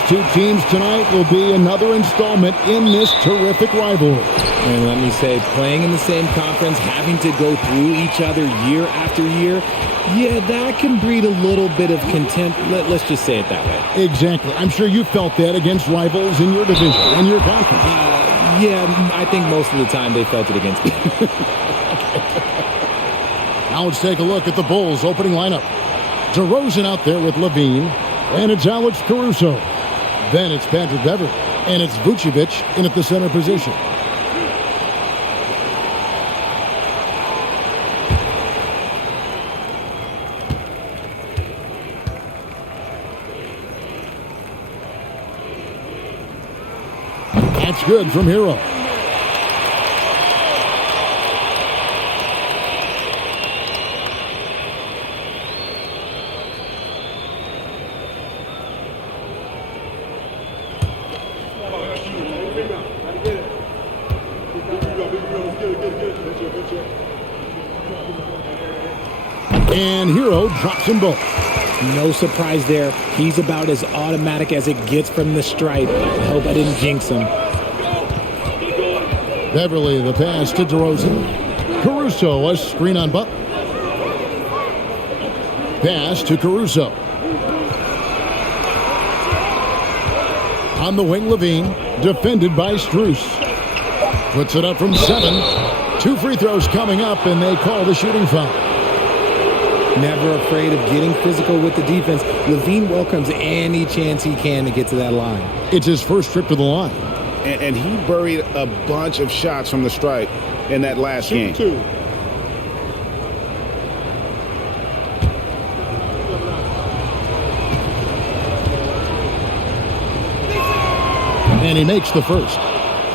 these two teams tonight will be another installment in this terrific rivalry. And let me say, playing in the same conference, having to go through each other year after year, yeah, that can breed a little bit of contempt. Let's just say it that way. Exactly. I'm sure you felt that against rivals in your division, in your conference. Yeah, I think most of the time they felt it against me. Now let's take a look at the Bulls' opening lineup. DeRozan out there with Levine, and it's Alex Caruso. Then it's Patrick Beverley, and it's Vucevic in at the center position. That's good from Hero. And Hero drops them both. No surprise there. He's about as automatic as it gets from the stripe. I hope I didn't jinx him. Beverley, the pass to DeRozan. Caruso, a screen on Butler. Pass to Caruso. On the wing, Levine, defended by Strus. Puts it up from 7. 2 free throws coming up, and they call the shooting foul. Never afraid of getting physical with the defense. Levine welcomes any chance he can to get to that line. It's his first trip to the line. And he buried a bunch of shots from the stripe in that last game. And he makes the first.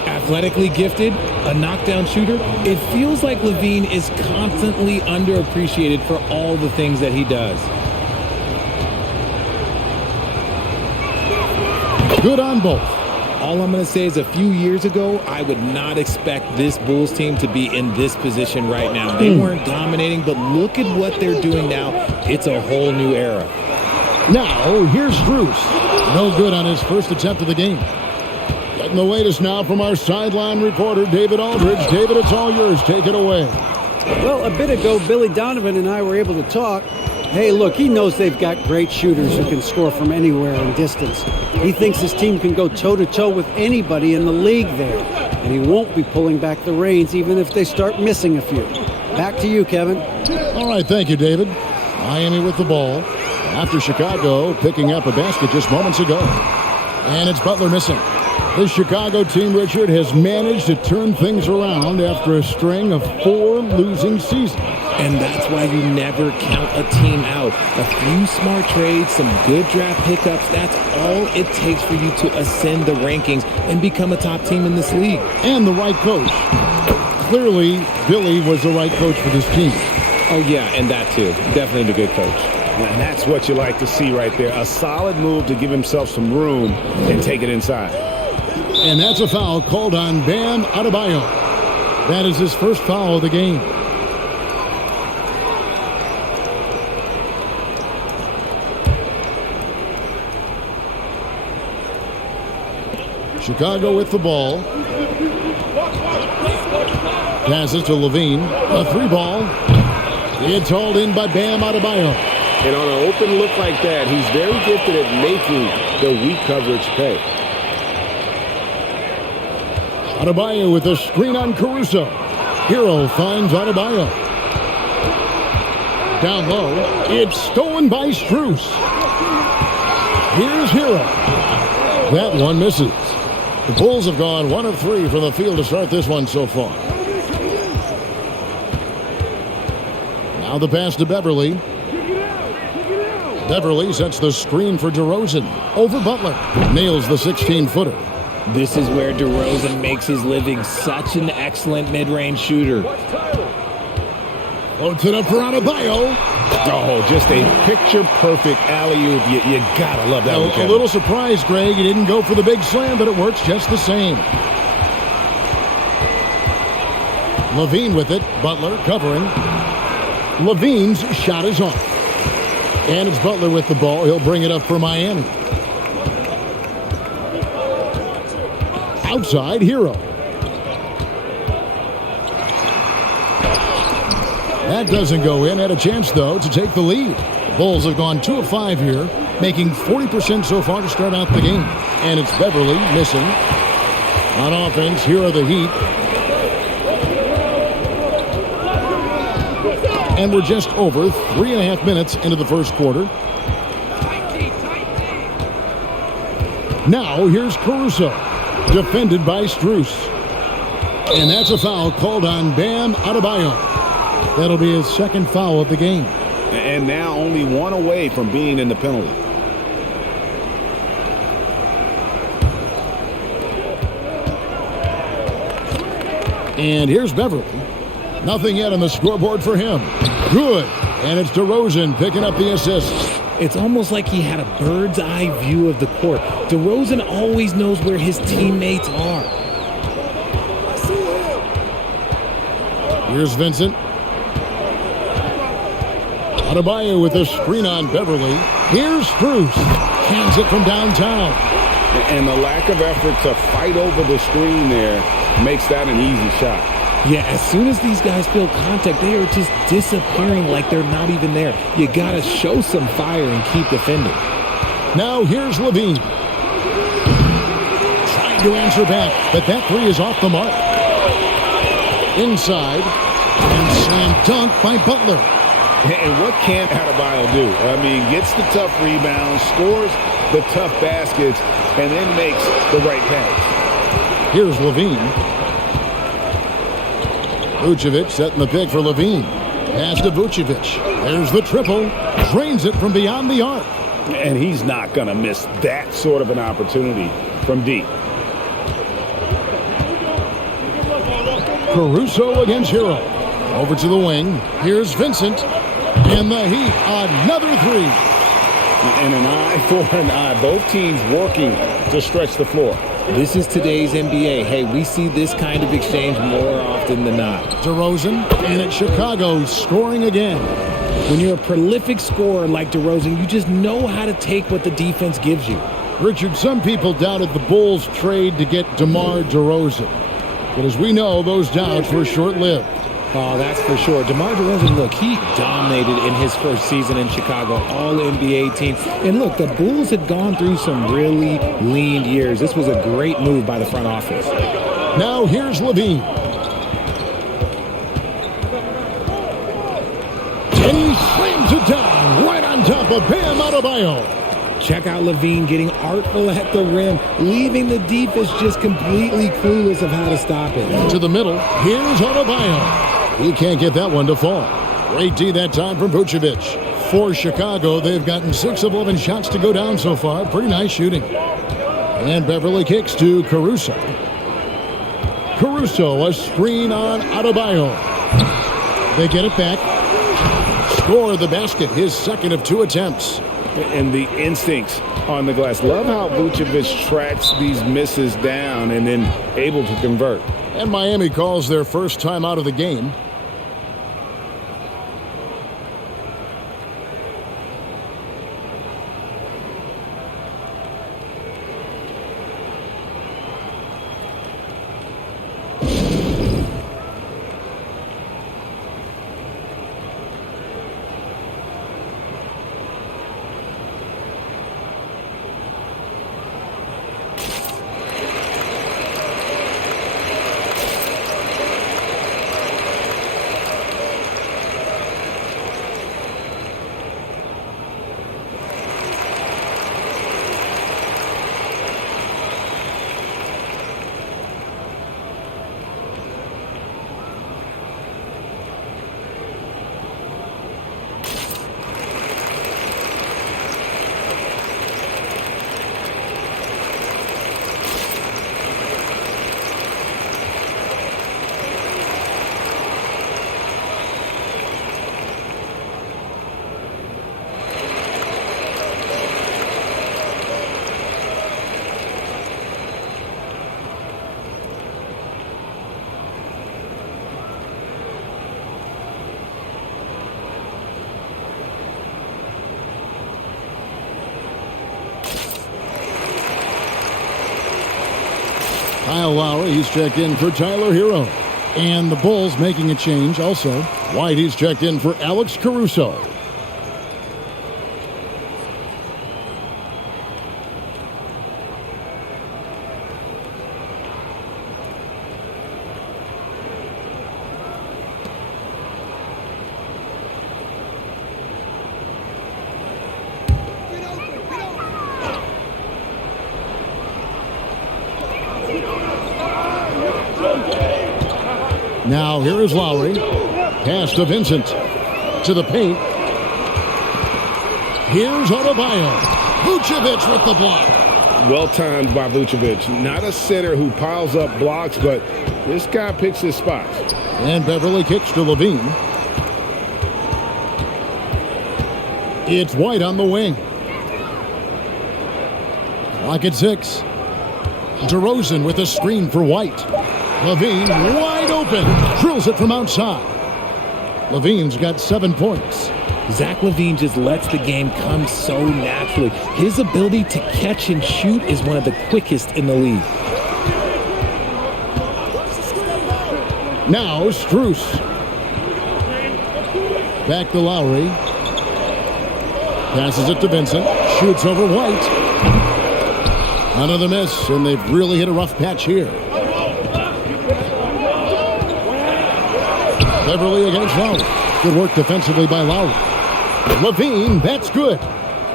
Athletically gifted, a knockdown shooter. It feels like Levine is constantly underappreciated for all the things that he does. Good on both. All I'm going to say is a few years ago, I would not expect this Bulls team to be in this position right now. They weren't dominating, but look at what they're doing now. It's a whole new era. Now, here's Strus. No good on his first attempt of the game. Getting the latest now from our sideline reporter, David Aldridge. David, it's all yours. Take it away. Well, a bit ago, Billy Donovan and I were able to talk. Hey, look, he knows they've got great shooters who can score from anywhere in distance. He thinks his team can go toe-to-toe with anybody in the league there. And he won't be pulling back the reins even if they start missing a few. Back to you, Kevin. All right, thank you, David. Miami with the ball. After Chicago picking up a basket just moments ago. And it's Butler missing. The Chicago team, Richard, has managed to turn things around after a string of 4 losing seasons. And that's why you never count a team out. A few smart trades, some good draft pickups, that's all it takes for you to ascend the rankings and become a top team in this league. And the right coach. Clearly, Billy was the right coach for this team. Oh, yeah, and that too. Definitely the good coach. And that's what you like to see right there. A solid move to give himself some room and take it inside. And that's a foul called on Bam Adebayo. That is his first foul of the game. Chicago with the ball. Passes to Levine. A 3-ball. It's hauled in by Bam Adebayo. And on an open look like that, he's very gifted at making the weak coverage pay. Adebayo with a screen on Caruso. Hero finds Adebayo. Down low. It's stolen by Strus. Here's Hero. That one misses. The Bulls have gone 1 of 3 from the field to start this one so far. Now the pass to Beverley. Beverley sets the screen for DeRozan. Over Butler. Nails the 16-footer. This is where DeRozan makes his living. Such an excellent mid-range shooter. Floats it up for Adebayo. Oh, just a picture-perfect alley-oop. You gotta love that one, Kevin. A little surprised, Greg. He didn't go for the big slam, but it works just the same. Levine with it. Butler covering. Levine's shot is off. And it's Butler with the ball. He'll bring it up for Miami. outside Hero. That doesn't go in. Had a chance, though, to take the lead. The Bulls have gone 2 of 5 here, making 40% so far to start out the game. And it's Beverly missing. On offense, here are the Heat. And we're just over 3.5 minutes into the first quarter. Now, here's Caruso, defended by Strus. And that's a foul called on Bam Adebayo. That'll be his second foul of the game. And now only one away from being in the penalty. And here's Beverly. Nothing yet on the scoreboard for him. Good. And it's DeRozan picking up the assist. It's almost like he had a bird's eye view of the court. DeRozan always knows where his teammates are. Here's Vincent. Adebayo with a screen on Beverly. Here's Strus. Hands it from downtown. And the lack of effort to fight over the screen there makes that an easy shot. Yeah, as soon as these guys feel contact, they are just disappearing like they're not even there. You got to show some fire and keep defending. Now here's Levine. Trying to answer back, but that three is off the mark. Inside. And slam dunk by Butler. And what can Adebayo do? I mean, gets the tough rebounds, scores the tough baskets, and then makes the right pass. Here's Levine. Vucevic setting the pick for Levine. Pass to Vucevic. There's the triple. Drains it from beyond the arc. And he's not going to miss that sort of an opportunity from deep. Caruso against Hero. Over to the wing. Here's Vincent. And the Heat, another three. And an eye for an eye. Both teams working to stretch the floor. This is today's NBA. Hey, we see this kind of exchange more often than not. DeRozan, and it's Chicago scoring again. When you're a prolific scorer like DeRozan, you just know how to take what the defense gives you. Richard, some people doubted the Bulls' trade to get DeMar DeRozan. But as we know, those doubts were short-lived. Oh, that's for sure. DeMar DeRozan, look, he dominated in his first season in Chicago, all-NBA team. And look, the Bulls had gone through some really lean years. This was a great move by the front office. Now here's Levine. And he slams it down right on top of Bam Adebayo. Check out Levine getting artful at the rim, leaving the defense just completely clueless of how to stop it. To the middle, here's Adebayo. He can't get that one to fall. Great D that time from Vucevic. For Chicago, they've gotten 6 of 11 shots to go down so far. Pretty nice shooting. And Beverly kicks to Caruso. Caruso, a screen on Adebayo. They get it back. Score the basket, his second of 2 attempts. And the instincts on the glass. Love how Vucevic tracks these misses down and then able to convert. And Miami calls their first time out of the game. Kyle Lowry, he's checked in for Tyler Hero. And the Bulls making a change also. White, he's checked in for Alex Caruso. Now here is Lowry. Pass to Vincent. To the paint. Here's Adebayo. Vucevic with the block. Well timed by Vucevic. Not a center who piles up blocks, but this guy picks his spots. And Beverly kicks to Levine. It's White on the wing. Clock at 6. DeRozan with a screen for White. Levine wide open. Drills it from outside. Levine's got 7 points. Zach LaVine just lets the game come so naturally. His ability to catch and shoot is one of the quickest in the league. Now Strus. Back to Lowry. Passes it to Vincent. Shoots over White. Another miss, and they've really hit a rough patch here. Beverly against Lowry. Good work defensively by Lowry. Levine, that's good.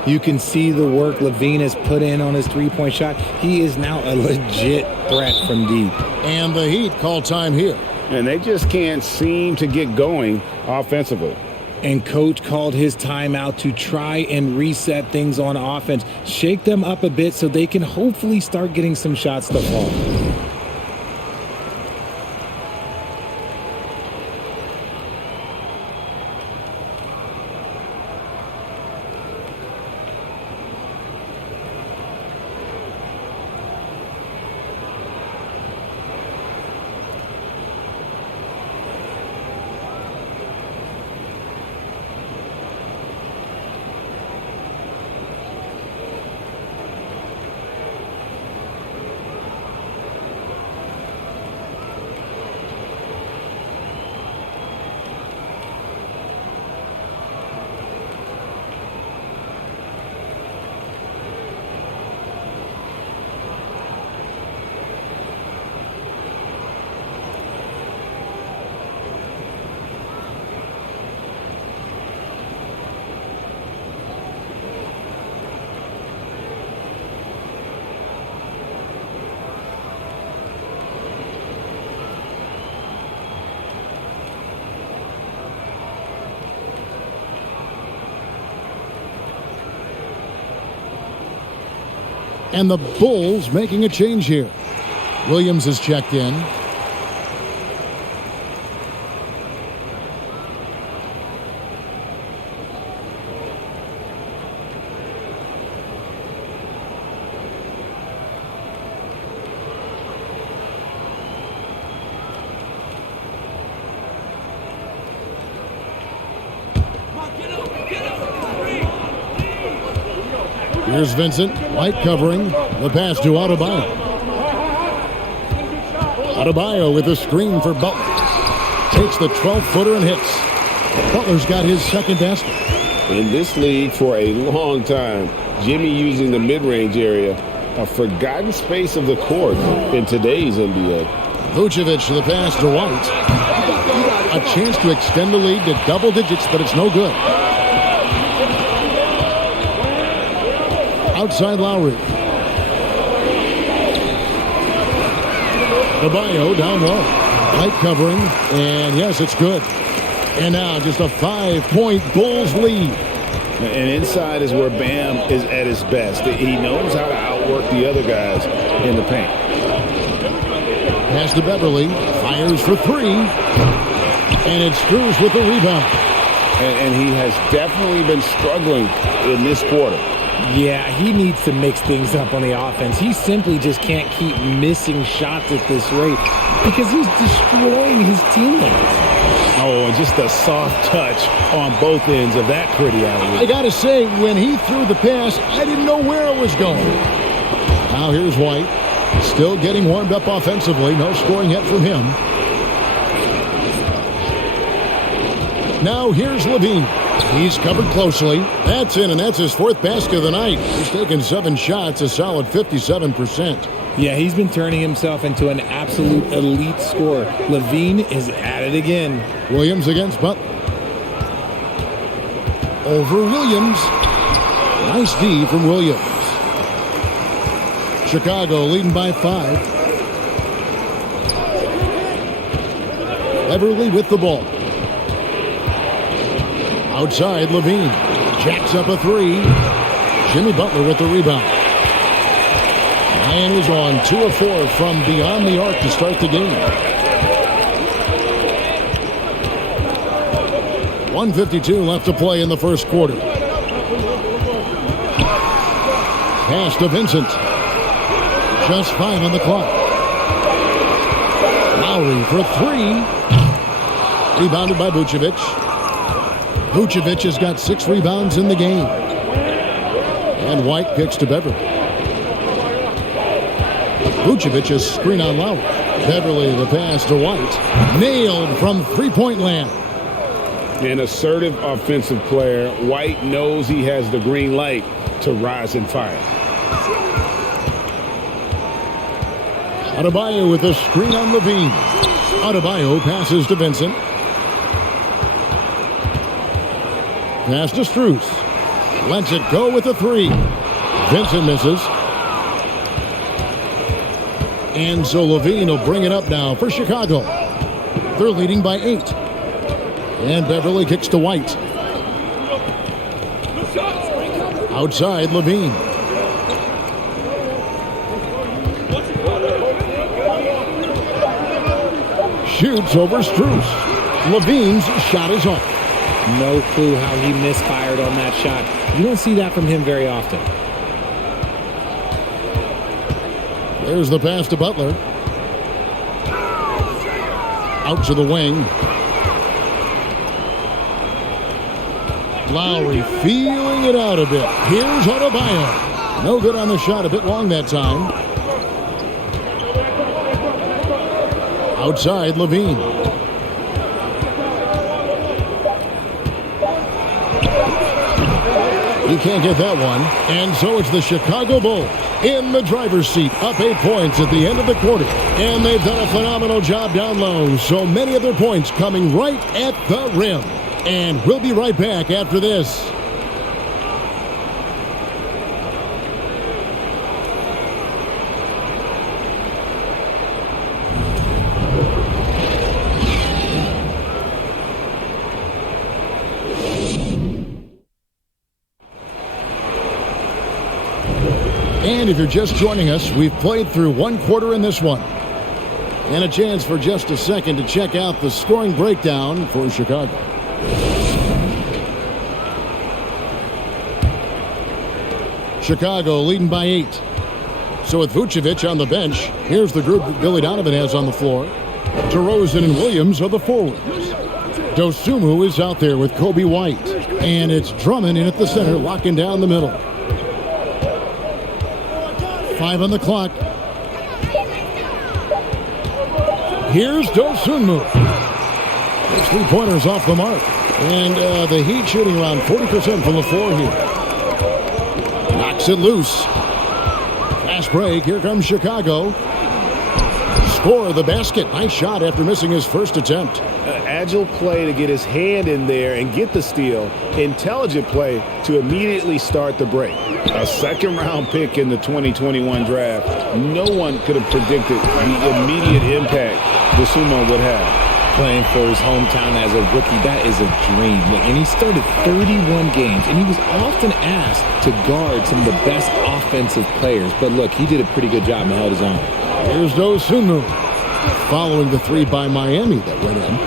You can see the work Levine has put in on his three-point shot. He is now a legit threat from deep. And the Heat call time here. And they just can't seem to get going offensively. And coach called his timeout to try and reset things on offense. Shake them up a bit so they can hopefully start getting some shots to fall. And the Bulls making a change here. Williams is checked in. Here's Vincent. White covering. The pass to Adebayo. Adebayo with a screen for Butler. Takes the 12-footer and hits. Butler's got his second basket. In this league for a long time, Jimmy using the mid-range area, a forgotten space of the court in today's NBA. Vucevic to the pass to White. A chance to extend the lead to double digits, but it's no good. Outside Lowry. Adebayo down low. White covering, and yes, it's good. And now just a 5-point Bulls lead. And inside is where Bam is at his best. He knows how to outwork the other guys in the paint. Pass to Beverly. Fires for 3. And it's Strus with the rebound. And he has definitely been struggling in this quarter. Yeah, he needs to mix things up on the offense. He simply just can't keep missing shots at this rate because he's destroying his teammates. Oh, and just a soft touch on both ends of that pretty alley. I got to say, when he threw the pass, I didn't know where it was going. Now here's White. Still getting warmed up offensively. No scoring yet from him. Now here's Levine. He's covered closely. That's in, and that's his fourth basket of the night. He's taken 7 shots, a solid 57%. Yeah, he's been turning himself into an absolute elite scorer. Levine is at it again. Williams against Butler. Over Williams. Nice D from Williams. Chicago leading by 5. Beverly with the ball. Outside, Levine jacks up a 3. Jimmy Butler with the rebound. Miami's on 2 of 4 from beyond the arc to start the game. 1:52 left to play in the first quarter. Pass to Vincent. Just 5 on the clock. Lowry for 3. Rebounded by Vucevic. Vucevic has got 6 rebounds in the game. And White kicks to Beverly. Vucevic is screen on Lowry. Beverly the pass to White. Nailed from three-point land. An assertive offensive player. White knows he has the green light to rise and fire. Adebayo with a screen on Levine. Adebayo passes to Vincent. Pass to Strus. Lets it go with a 3. Vincent misses. And so Levine will bring it up now for Chicago. They're leading by 8. And Beverly kicks to White. Outside, Levine. Shoots over Strus. Levine's shot is off. No clue how he misfired on that shot. You don't see that from him very often. There's the pass to Butler. Out to the wing. Lowry feeling it out a bit. Here's Adebayo. No good on the shot. A bit long that time. Outside, Levine. He can't get that one. And so it's the Chicago Bulls in the driver's seat, up 8 points at the end of the quarter. And they've done a phenomenal job down low. So many of their points coming right at the rim. And we'll be right back after this. And if you're just joining us, we've played through 1 quarter in this one. And a chance for just a second to check out the scoring breakdown for Chicago. Chicago leading by 8. So with Vucevic on the bench, here's the group that Billy Donovan has on the floor. DeRozan and Williams are the forwards. Dosunmu is out there with Kobe White. And it's Drummond in at the center, locking down the middle. 5 on the clock. Here's Dosunmu. His 3-pointers off the mark. And the Heat shooting around 40% from the floor here. Knocks it loose. Fast break. Here comes Chicago. Score the basket. Nice shot after missing his first attempt. Agile play to get his hand in there and get the steal. Intelligent play to immediately start the break. A second-round pick in the 2021 draft. No one could have predicted the immediate impact Dosunmu would have. Playing for his hometown as a rookie, that is a dream. And he started 31 games, and he was often asked to guard some of the best offensive players. But look, he did a pretty good job and held his own. Here's Dosunmu. Following the 3 by Miami that went in.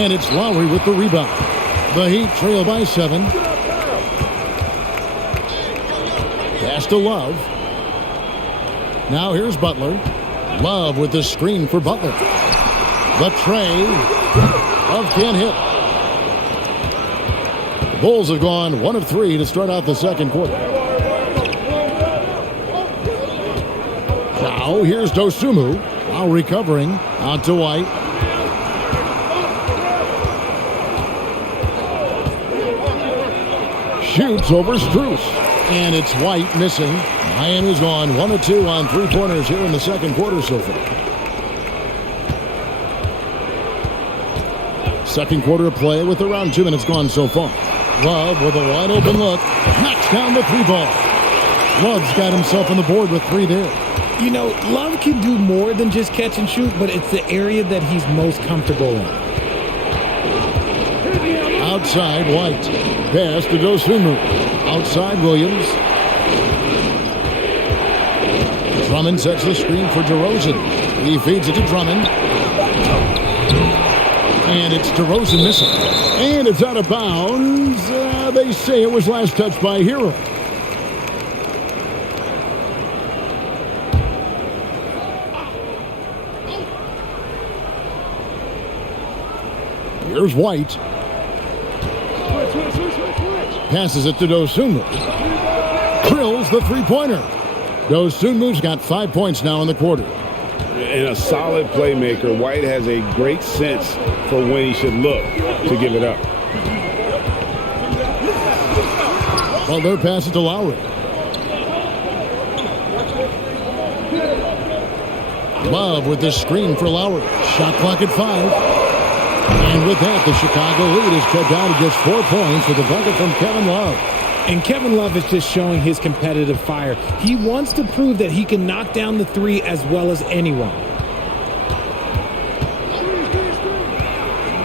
And it's Lowry with the rebound. The Heat trail by 7. Pass to Love. Now here's Butler. Love with the screen for Butler. The tray. Love can't hit. The Bulls have gone 1 of 3 to start out the second quarter. Now here's Dosunmu. Now recovering. Out to White. Shoots over Strus. And it's White missing. Miami's gone 1 of 2 on three-pointers here in the second quarter so far. Second quarter of play with around 2 minutes gone so far. Love with a wide open look. Knocks down the three ball. Love's got himself on the board with 3 there. You know, Love can do more than just catch and shoot, but it's the area that he's most comfortable in. Outside, White. Pass to Dosunmu. Outside, Williams. Drummond sets the screen for DeRozan. He feeds it to Drummond. And it's DeRozan missing. And it's out of bounds. They say it was last touched by Hero. Here's White. Passes it to Dosunmu. Drills the three-pointer. Dosunmu's got 5 points now in the quarter. And a solid playmaker. White has a great sense for when he should look to give it up. Butler passes to Lowry. Love with the screen for Lowry. Shot clock at 5. And with that, the Chicago lead is cut down to just 4 points with a bucket from Kevin Love. And Kevin Love is just showing his competitive fire. He wants to prove that he can knock down the three as well as anyone.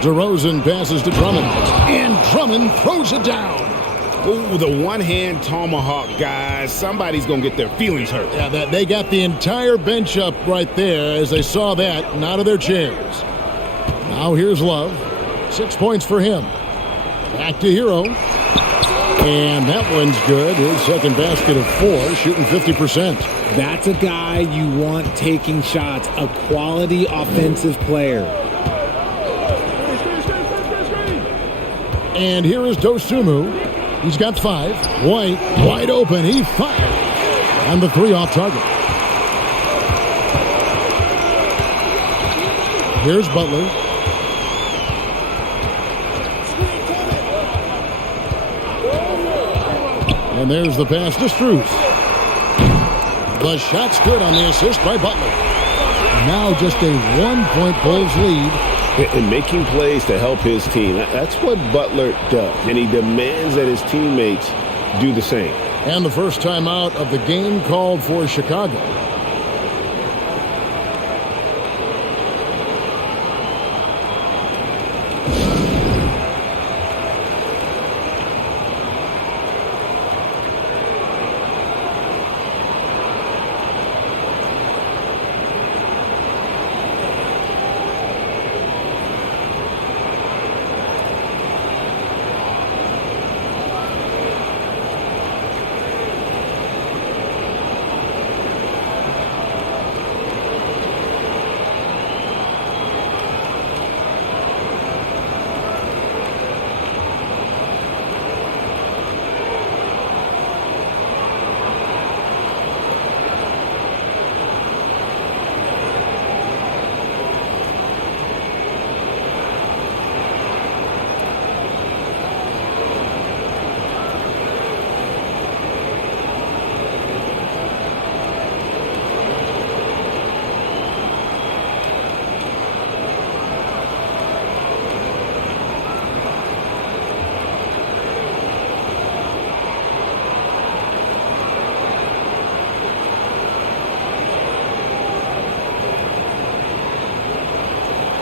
DeRozan passes to Drummond. And Drummond throws it down. Ooh, the one-hand tomahawk, guys. Somebody's going to get their feelings hurt. Yeah, they got the entire bench up right there as they saw that and out of their chairs. Now here's Love. 6 points for him. Back to Hero. And that one's good. His second basket of 4, shooting 50%. That's a guy you want taking shots, a quality offensive player. And here is Dosunmu. He's got 5. White, wide open. He fired. And the 3 off target. Here's Butler. And there's the pass to Strus. The shot's good on the assist by Butler. Now just a 1-point Bulls lead. And making plays to help his team. That's what Butler does. And he demands that his teammates do the same. And the first timeout of the game called for Chicago.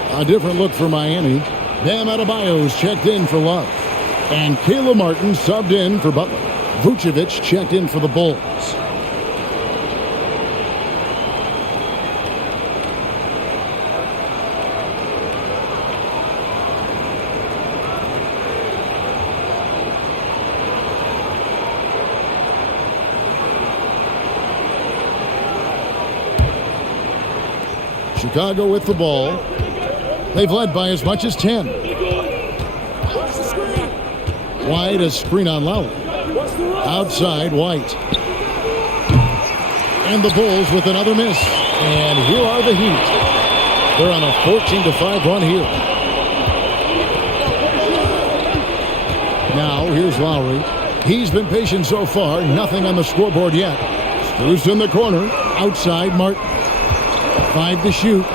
A different look for Miami. Bam Adebayo's checked in for Love. And Caleb Martin subbed in for Butler. Vucevic checked in for the Bulls. Chicago with the ball. They've led by as much as 10. White, a screen on Lowry. Outside, White. And the Bulls with another miss. And here are the Heat. They're on a 14-5 run here. Now, here's Lowry. He's been patient so far. Nothing on the scoreboard yet. Strus in the corner. Outside, Martin. 5 to shoot.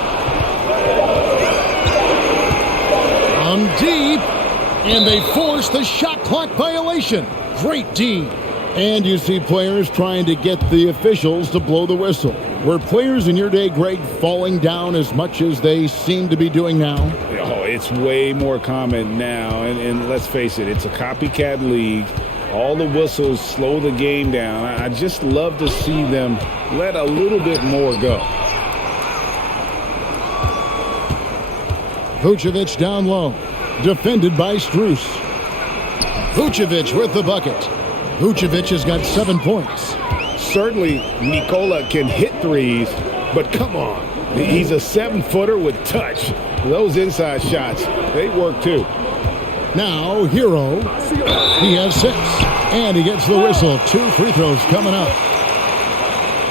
From deep. And they force the shot clock violation. Great D. And you see players trying to get the officials to blow the whistle. Were players in your day, Greg, falling down as much as they seem to be doing now? Oh, it's way more common now. And let's face it, it's a copycat league. All the whistles slow the game down. I just love to see them let a little bit more go. Vucevic down low. Defended by Strus. Vucevic with the bucket. Vucevic has got 7 points. Certainly, Nikola can hit threes, but come on. He's a 7-footer with touch. Those inside shots, they work too. Now, Hero. He has 6. And he gets the whistle. 2 free throws coming up.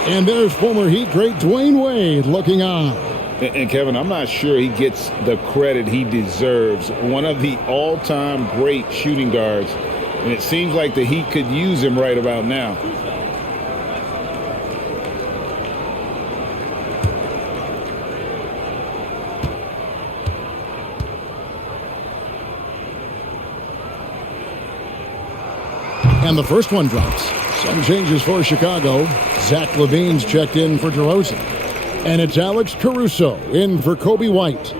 And there's former Heat great Dwayne Wade looking on. And Kevin, I'm not sure he gets the credit he deserves. One of the all-time great shooting guards. And it seems like the Heat could use him right about now. And the first one drops. Some changes for Chicago. Zach LaVine's checked in for DeRozan. And it's Alex Caruso in for Kobe White.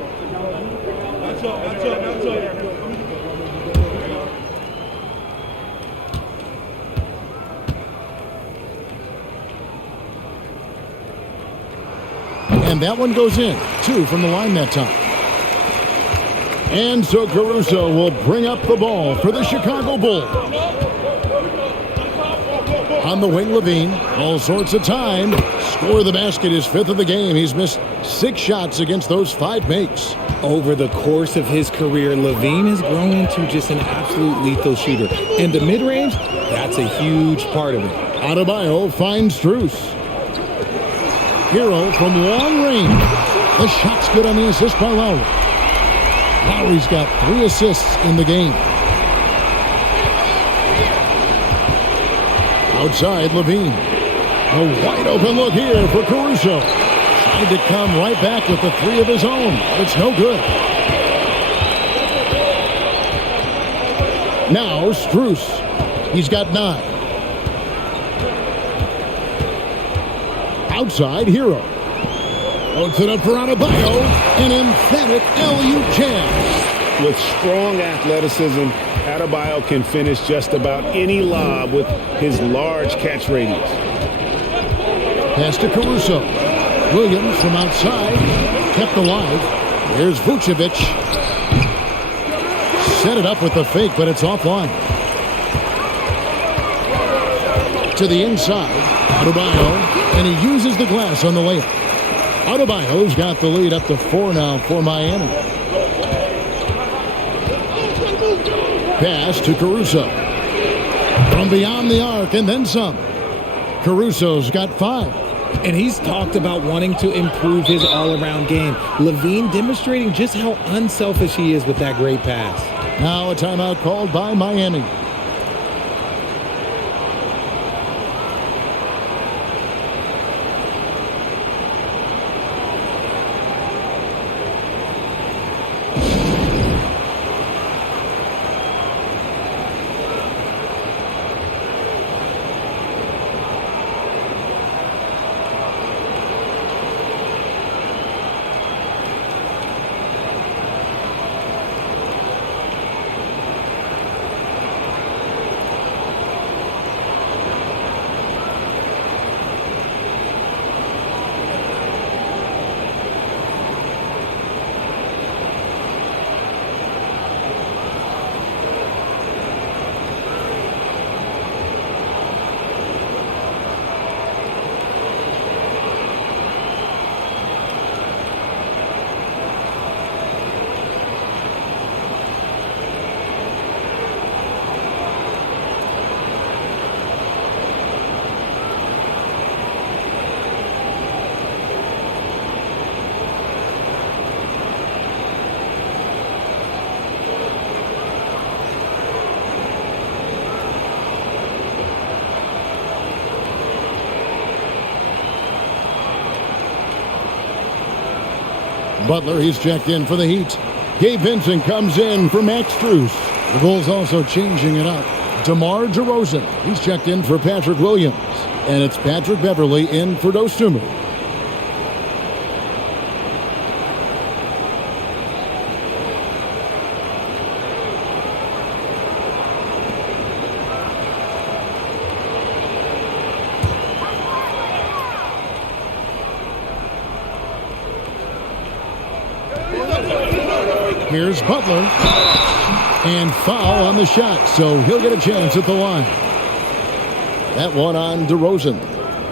And that one goes in. 2 from the line that time. And so Caruso will bring up the ball for the Chicago Bulls. On the wing, LaVine. All sorts of time. Score the basket, his 5th of the game. He's missed 6 shots against those 5 makes. Over the course of his career, LaVine has grown into just an absolute lethal shooter. And the mid-range, that's a huge part of it. Adebayo finds Strus. Hero from long range. The shot's good on the assist by Lowry. Lowry's got 3 assists in the game. Outside, LaVine. A wide open look here for Caruso. Trying to come right back with the 3 of his own. It's no good. Now Strus. He's got 9. Outside, Hero. Puts it up for Adebayo. An emphatic LU jam. With strong athleticism, Adebayo can finish just about any lob with his large catch radius. Pass to Caruso. Williams from outside. Kept alive. Here's Vucevic. Set it up with the fake, but it's offline. To the inside. Adebayo. And he uses the glass on the layup. Adebayo's got the lead up to 4 now for Miami. Pass to Caruso. From beyond the arc and then some. Caruso's got 5. And he's talked about wanting to improve his all-around game. LaVine demonstrating just how unselfish he is with that great pass. Now a timeout called by Miami. Butler, he's checked in for the Heat. Gabe Vincent comes in for Max Strus. The Bulls also changing it up. DeMar DeRozan, he's checked in for Patrick Williams. And it's Patrick Beverley in for Dosunmu. Here's Butler. And foul on the shot, so he'll get a chance at the line. That one on DeRozan.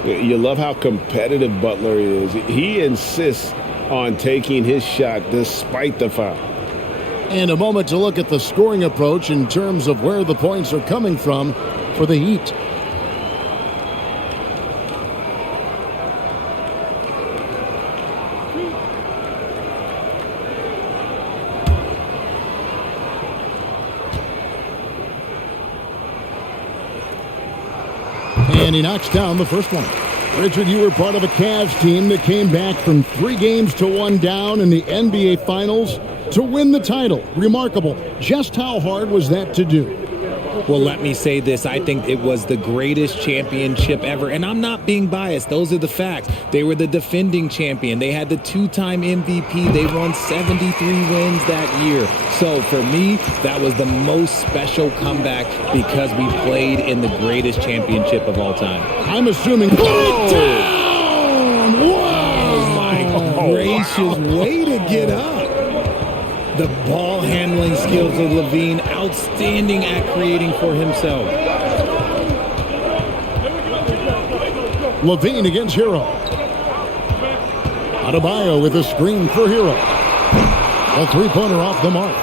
You love how competitive Butler is. He insists on taking his shot despite the foul. And a moment to look at the scoring approach in terms of where the points are coming from for the Heat. And he knocks down the first one. Richard, you were part of a Cavs team that came back from 3 games to 1 down in the NBA Finals to win the title. Remarkable. Just how hard was that to do? Well, let me say this. I think it was the greatest championship ever. And I'm not being biased. Those are the facts. They were the defending champion. They had the 2-time MVP. They won 73 wins that year. So for me, that was the most special comeback because we played in the greatest championship of all time. I'm assuming. Oh, my gracious. Way to get up. The ball handling skills of LaVine, outstanding at creating for himself. LaVine against Hero. Adebayo with a screen for Hero. A 3-pointer off the mark.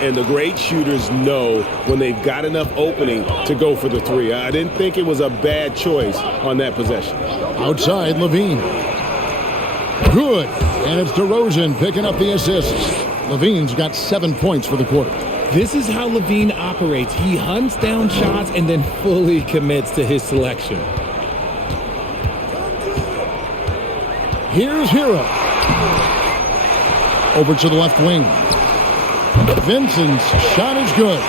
And the great shooters know when they've got enough opening to go for the 3. I didn't think it was a bad choice on that possession. Outside, LaVine. Good. And it's DeRozan picking up the assists. LaVine's got 7 points for the quarter. This is how LaVine operates. He hunts down shots and then fully commits to his selection. Here's Hero. Over to the left wing. Vincent's shot is good.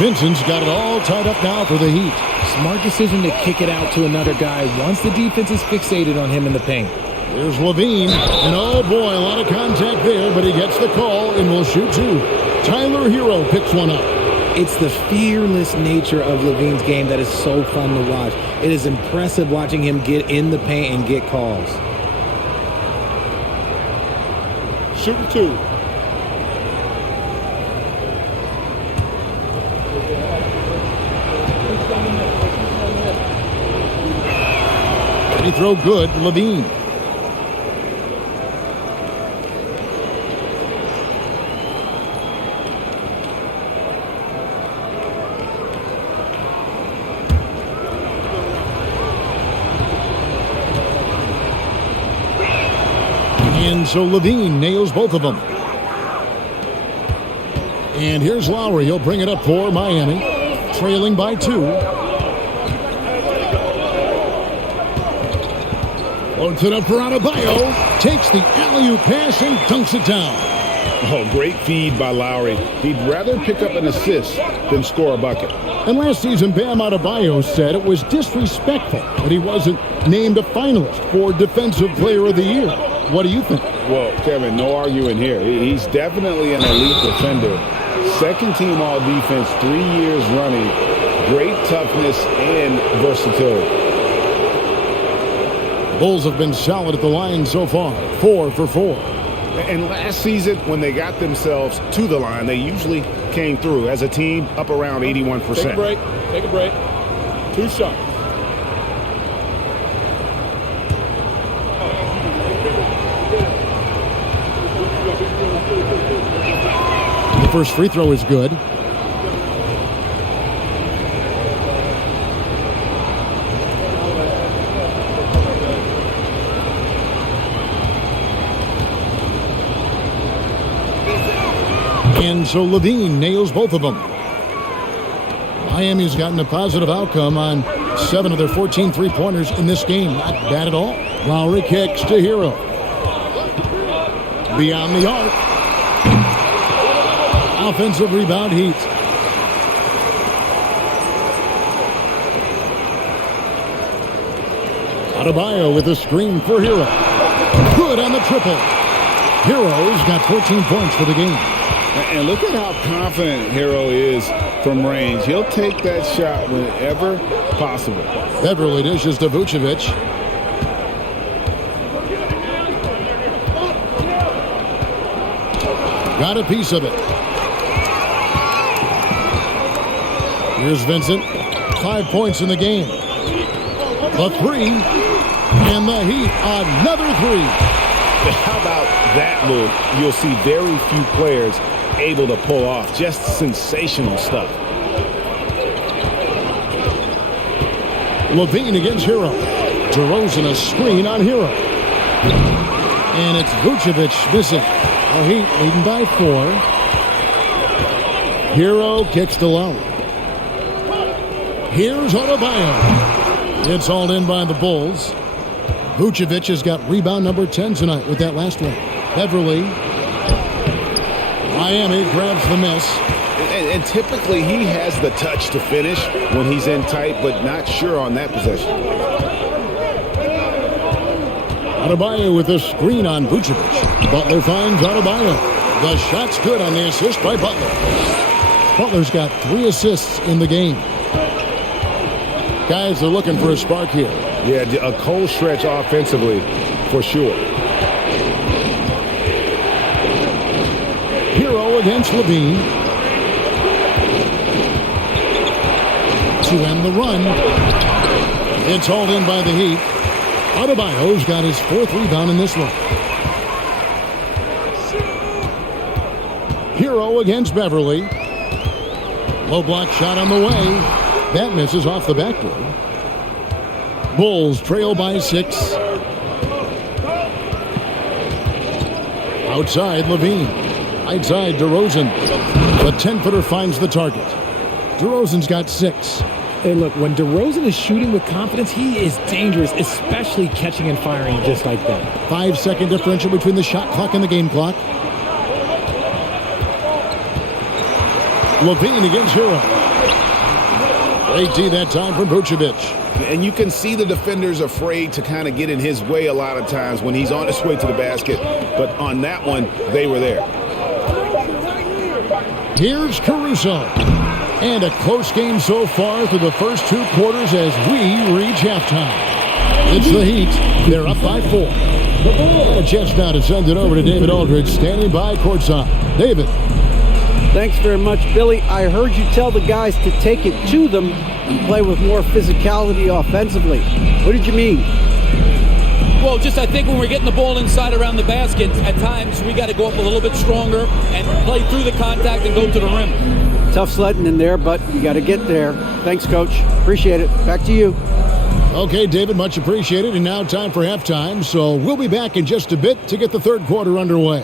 Vincent's got it all tied up now for the Heat. Smart decision to kick it out to another guy once the defense is fixated on him in the paint. Here's LaVine, and oh boy, a lot of contact there, but he gets the call and will shoot 2. Tyler Hero picks one up. It's the fearless nature of LaVine's game that is so fun to watch. It is impressive watching him get in the paint and get calls. Shooting 2. And he throw good, LaVine. And so LaVine nails both of them. And here's Lowry. He'll bring it up for Miami. Trailing by 2. Loads it up for Adebayo. Takes the alley-oop pass and dunks it down. Oh, great feed by Lowry. He'd rather pick up an assist than score a bucket. And last season, Bam Adebayo said it was disrespectful that he wasn't named a finalist for Defensive Player of the Year. What do you think? Well, Kevin, no arguing here. He's definitely an elite defender. Second team all defense 3 years running. Great toughness and versatility. Bulls have been solid at the line so far. 4 for 4. And last season, when they got themselves to the line, they usually came through as a team up around 81%. Take a break. Take a break. 2 shots. The first free throw is good. And so LaVine nails both of them. Miami's gotten a positive outcome on 7 of their 14 three-pointers in this game. Not bad at all. Lowry kicks to Hero. Beyond the arc. Offensive rebound, Heat. Adebayo with a screen for Hero. Good on the triple. Hero's got 14 points for the game. And look at how confident Hero is from range. He'll take that shot whenever possible. Beverly dishes to Vucevic. Got a piece of it. Here's Vincent. 5 points in the game. The three. And the Heat, another three. How about that move? You'll see very few players able to pull off. Just sensational stuff. Levine against Hero. DeRozan a screen on Hero. And it's Vucevic missing. The Heat leading by 4. Hero kicks to low. Here's Adebayo. It's hauled in by the Bulls. Vucevic has got rebound number 10 tonight with that last one. Beverly. Miami grabs the miss. And typically he has the touch to finish when he's in tight, but not sure on that possession. Adebayo with a screen on Vucevic. Butler finds Adebayo. The shot's good on the assist by Butler. Butler's got 3 assists in the game. Guys are looking for a spark here. Yeah, a cold stretch offensively for sure. Hero against Levine. To end the run. It's hauled in by the Heat. Adebayo's got his 4th rebound in this one. Hero against Beverly. Low block shot on the way. That misses off the backboard. Bulls trail by 6. Outside, Levine. Outside, DeRozan. The 10-footer finds the target. DeRozan's got 6. Hey, look, when DeRozan is shooting with confidence, he is dangerous, especially catching and firing just like that. 5-second differential between the shot clock and the game clock. Levine against Hero. Great D that time from Vucevic. And you can see the defenders afraid to kind of get in his way a lot of times when he's on his way to the basket. But on that one, they were there. Here's Caruso. And a close game so far through the first 2 quarters as we reach halftime. It's the Heat. They're up by 4. A chance now to send it over to David Aldridge, standing by courtside. David. Thanks very much, Billy. I heard you tell the guys to take it to them and play with more physicality offensively. What did you mean? Well, just I think when we're getting the ball inside around the basket, at times we got to go up a little bit stronger and play through the contact and go to the rim. Tough sledding in there, but you got to get there. Thanks, Coach. Appreciate it. Back to you. Okay, David, much appreciated. And now time for halftime. So we'll be back in just a bit to get the 3rd quarter underway.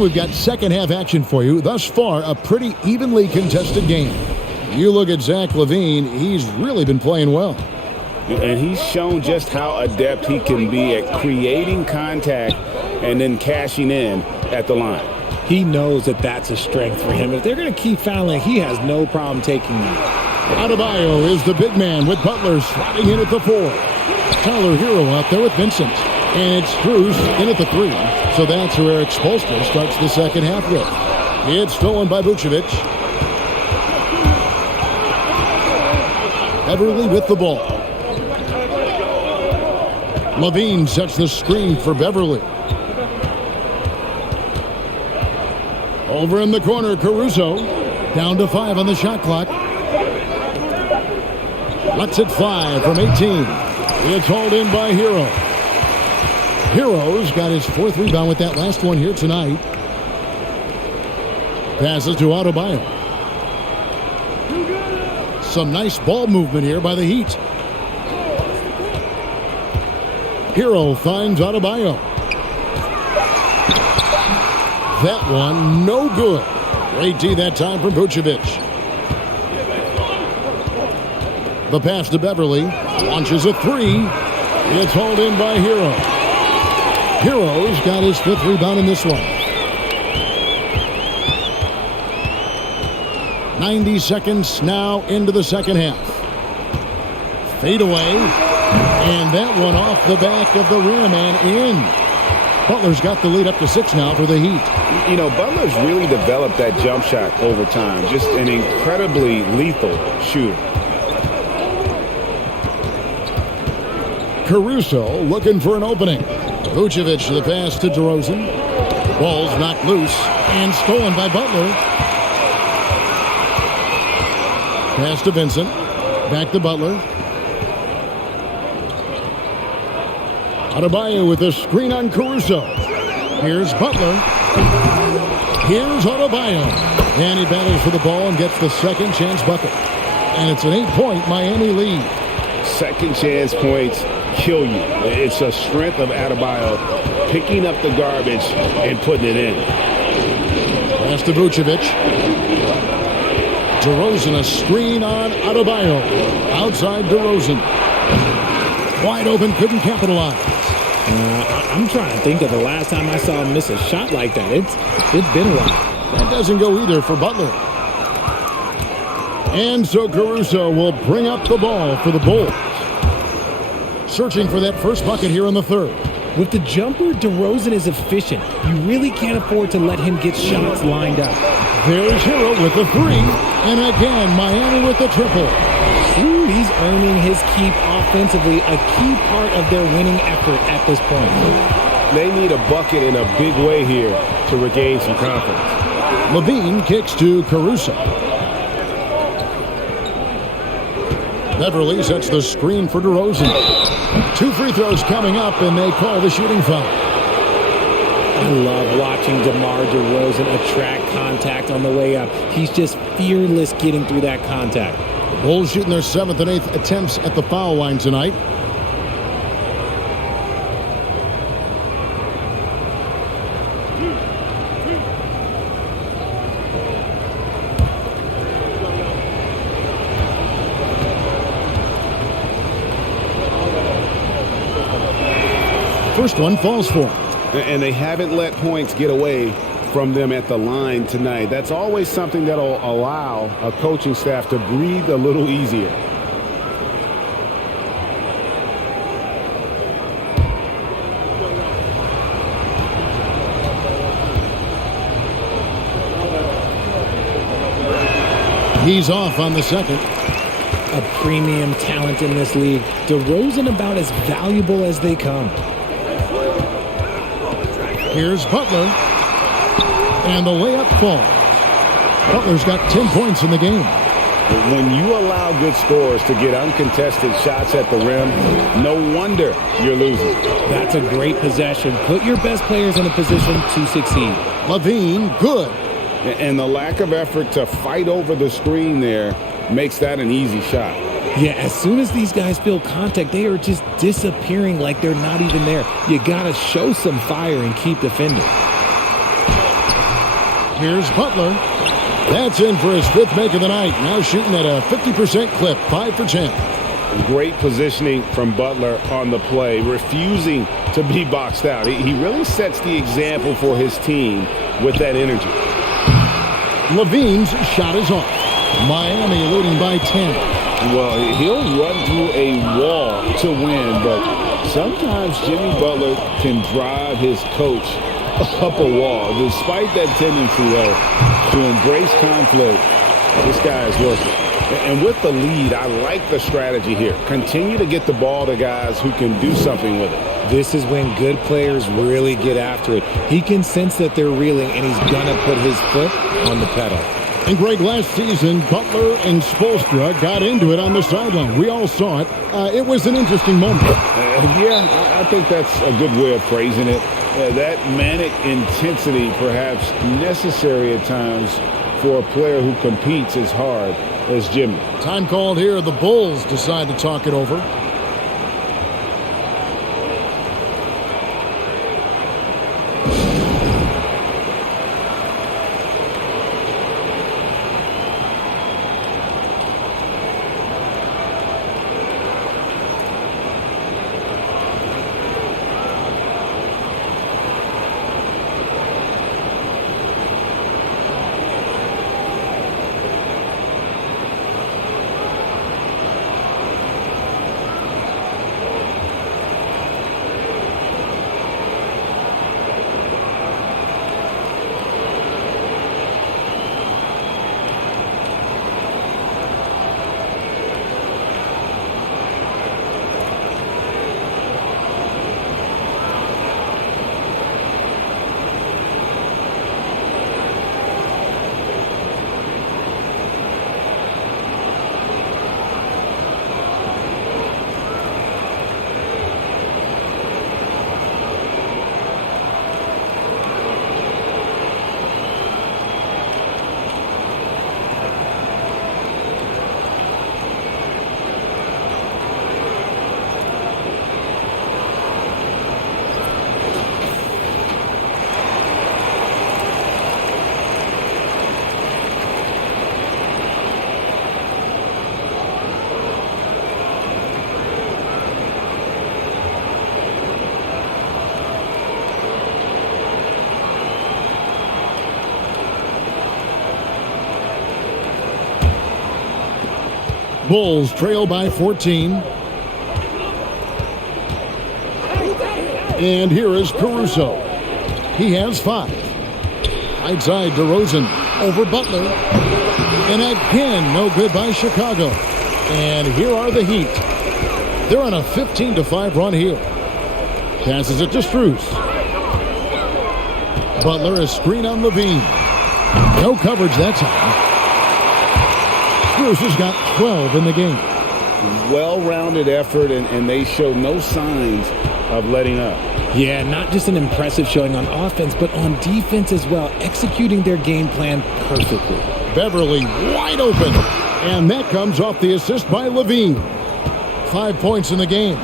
And we've got second half action for you. Thus far, a pretty evenly contested game. You look at Zach LaVine, he's really been playing well. And he's shown just how adept he can be at creating contact and then cashing in at the line. He knows that that's a strength for him. If they're going to keep fouling, he has no problem taking that. Adebayo is the big man with Butler sliding in at the 4. Tyler Hero out there with Vincent. And it's Strus in at the 3. So that's where Eric Spoelstra starts the second half with. It's stolen by Vucevic. Beverly with the ball. LaVine sets the screen for Beverly. Over in the corner, Caruso. Down to 5 on the shot clock. Lets it fly from 18. It's hauled in by Hero. Hero's got his 4th rebound with that last one here tonight. Passes to Adebayo. Some nice ball movement here by the Heat. Hero finds Adebayo. That one, no good. Great D that time from Vucevic. The pass to Beverly. Launches a 3. It's hauled in by Hero. Hero's got his 5th rebound in this one. 90 seconds now into the second half. Fade away. And that one off the back of the rim and in. Butler's got the lead up to 6 now for the Heat. You know, Butler's really developed that jump shot over time. Just an incredibly lethal shooter. Caruso looking for an opening. Vucevic the pass to DeRozan. Ball's knocked loose and stolen by Butler. Pass to Vincent. Back to Butler. Adebayo with a screen on Caruso. Here's Butler. Here's Adebayo. And he battles for the ball and gets the second chance bucket. And it's an 8-point Miami lead. Second chance points kill you. It's a strength of Adebayo picking up the garbage and putting it in. Pass to Vucevic. DeRozan a screen on Adebayo. Outside DeRozan. Wide open, couldn't capitalize. I'm trying to think of the last time I saw him miss a shot like that. It's been a while. That doesn't go either for Butler. And so Caruso will bring up the ball for the Bulls. Searching for that first bucket here in the 3rd. With the jumper, DeRozan is efficient. You really can't afford to let him get shots lined up. There's Hero with the 3. And again, Miami with the triple. Ooh, he's earning his keep offensively, a key part of their winning effort at this point. They need a bucket in a big way here to regain some confidence. LaVine kicks to Caruso. Beverly sets the screen for DeRozan. 2 free throws coming up, and they call the shooting foul. I love watching DeMar DeRozan attract contact on the way up. He's just fearless getting through that contact. Bulls shooting their 7th and 8th attempts at the foul line tonight. First one falls for him. And they haven't let points get away from them at the line tonight. That's always something that'll allow a coaching staff to breathe a little easier. He's off on the second. A premium talent in this league. DeRozan about as valuable as they come. Here's Butler. And the layup falls. Butler's got 10 points in the game. When you allow good scorers to get uncontested shots at the rim, no wonder you're losing. That's a great possession. Put your best players in a position to succeed. LaVine, good. And the lack of effort to fight over the screen there makes that an easy shot. Yeah, as soon as these guys feel contact, they are just disappearing like they're not even there. You got to show some fire and keep defending. Here's Butler. That's in for his 5th make of the night. Now shooting at a 50% clip, 5 for 10. Great positioning from Butler on the play, refusing to be boxed out. He really sets the example for his team with that energy. Levine's shot is off. Miami leading by 10. Well, he'll run through a wall to win, but sometimes Jimmy Butler can drive his coach up a wall. Despite that tendency, though, to embrace conflict, this guy is working. And with the lead, I like the strategy here. Continue to get the ball to guys who can do something with it. This is when good players really get after it. He can sense that they're reeling, and he's going to put his foot on the pedal. And Greg, last season, Butler and Spoelstra got into it on the sideline. We all saw it. It was an interesting moment. I think that's a good way of phrasing it. That manic intensity perhaps necessary at times for a player who competes as hard as Jimmy. Time called here. The Bulls decide to talk it over. Bulls trail by 14. And here is Caruso. He has 5. Right side DeRozan over Butler. And again, no good by Chicago. And here are the Heat. They're on a 15-5 run here. Passes it to Strus. Butler is screen on Levine. No coverage that time. Strus has got 12 in the game. Well-rounded effort, and they show no signs of letting up. Yeah, not just an impressive showing on offense, but on defense as well, executing their game plan perfectly. Beverly wide open, and that comes off the assist by Levine. 5 points in the game.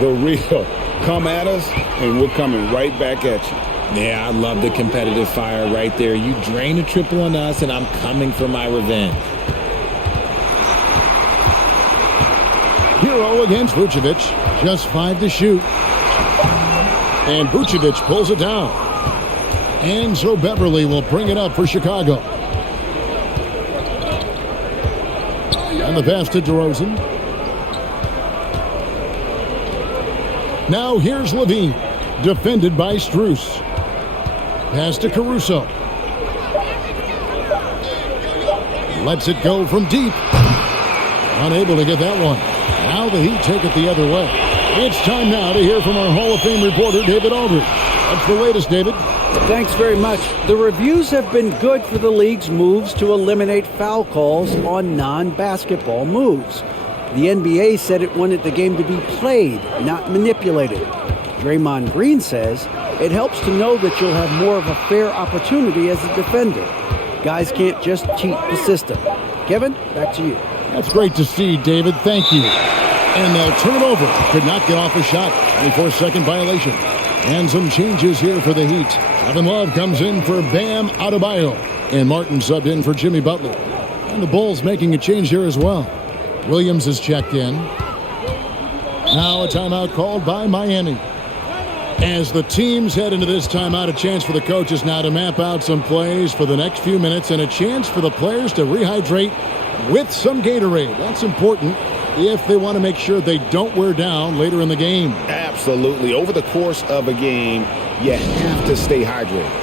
The real come at us, and we're coming right back at you. Yeah, I love the competitive fire right there. You drain a triple on us, and I'm coming for my revenge. Hero against Vucevic. Just 5 to shoot. And Vucevic pulls it down. And so Beverly will bring it up for Chicago. And the pass to DeRozan. Now here's Levine. Defended by Strus. Pass to Caruso. Lets it go from deep. Unable to get that one. Now the Heat take it the other way. It's time now to hear from our Hall of Fame reporter, David Aldridge. What's the latest, David? Thanks very much. The reviews have been good for the league's moves to eliminate foul calls on non-basketball moves. The NBA said it wanted the game to be played, not manipulated. Draymond Green says it helps to know that you'll have more of a fair opportunity as a defender. Guys can't just cheat the system. Kevin, back to you. That's great to see, David. Thank you. And they'll turn it over. Could not get off a shot. 24-second violation. And some changes here for the Heat. Kevin Love comes in for Bam Adebayo. And Martin subbed in for Jimmy Butler. And the Bulls making a change here as well. Williams is checked in. Now a timeout called by Miami. As the teams head into this timeout, a chance for the coaches now to map out some plays for the next few minutes and a chance for the players to rehydrate with some Gatorade. That's important if they want to make sure they don't wear down later in the game. Absolutely. Over the course of a game, you have to stay hydrated.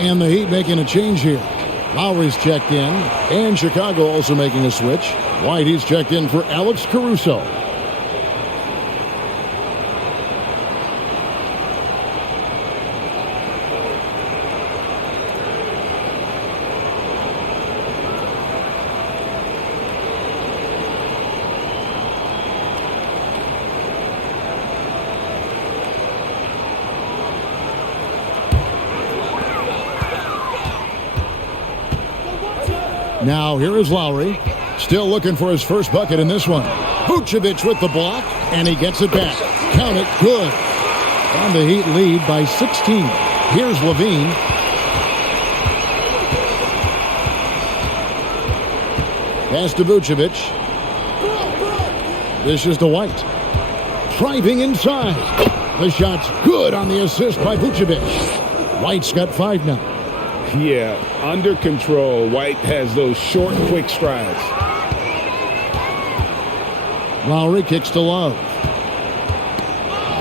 And the Heat making a change here. Lowry's checked in. And Chicago also making a switch. White, he's checked in for Alex Caruso. Now here is Lowry. Still looking for his first bucket in this one. Vucevic with the block, and he gets it back. Count it, good. And the Heat lead by 16. Here's Levine. Pass to Vucevic. This is to White. Driving inside. The shot's good on the assist by Vucevic. White's got 5 now. Yeah, under control. White has those short, quick strides. Lowry kicks to Love.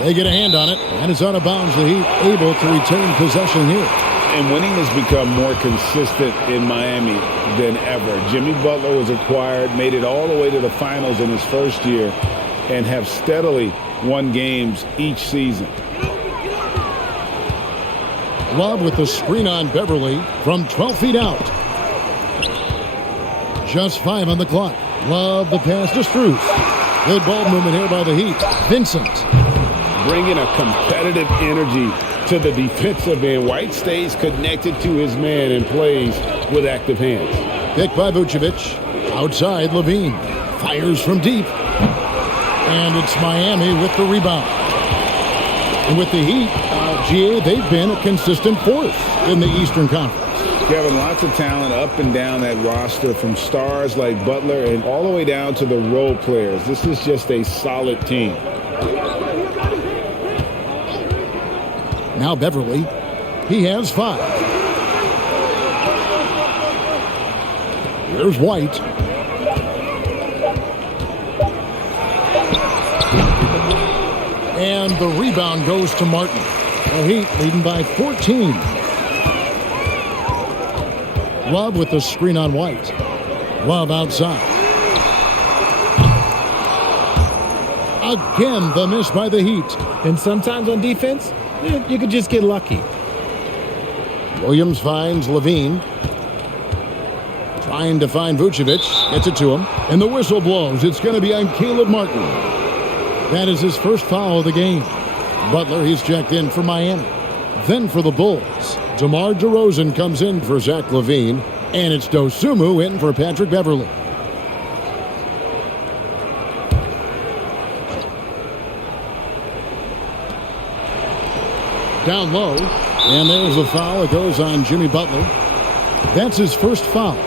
They get a hand on it, and it's out of bounds. The Heat able to retain possession here. And winning has become more consistent in Miami than ever. Jimmy Butler was acquired, made it all the way to the finals in his first year, and have steadily won games each season. Love with the screen on Beverly from 12 feet out. Just 5 on the clock. Love the pass to Strus. Good ball movement here by the Heat. Vincent. Bringing a competitive energy to the defensive end. White stays connected to his man and plays with active hands. Pick by Vucevic. Outside, Levine. Fires from deep. And it's Miami with the rebound. And with the Heat, GA, they've been a consistent force in the Eastern Conference. Kevin, lots of talent up and down that roster, from stars like Butler and all the way down to the role players. This is just a solid team. Now Beverly. He has 5. Here's White. And the rebound goes to Martin. The Heat leading by 14. Love with the screen on White. Love outside. Again, the miss by the Heat. And sometimes on defense, you could just get lucky. Williams finds Levine. Trying to find Vucevic. Gets it to him. And the whistle blows. It's going to be on Caleb Martin. That is his first foul of the game. Butler, he's checked in for Miami. Then for the Bulls, DeMar DeRozan comes in for Zach LaVine. And it's Dosunmu in for Patrick Beverly. Down low. And there's the foul. It goes on Jimmy Butler. That's his first foul.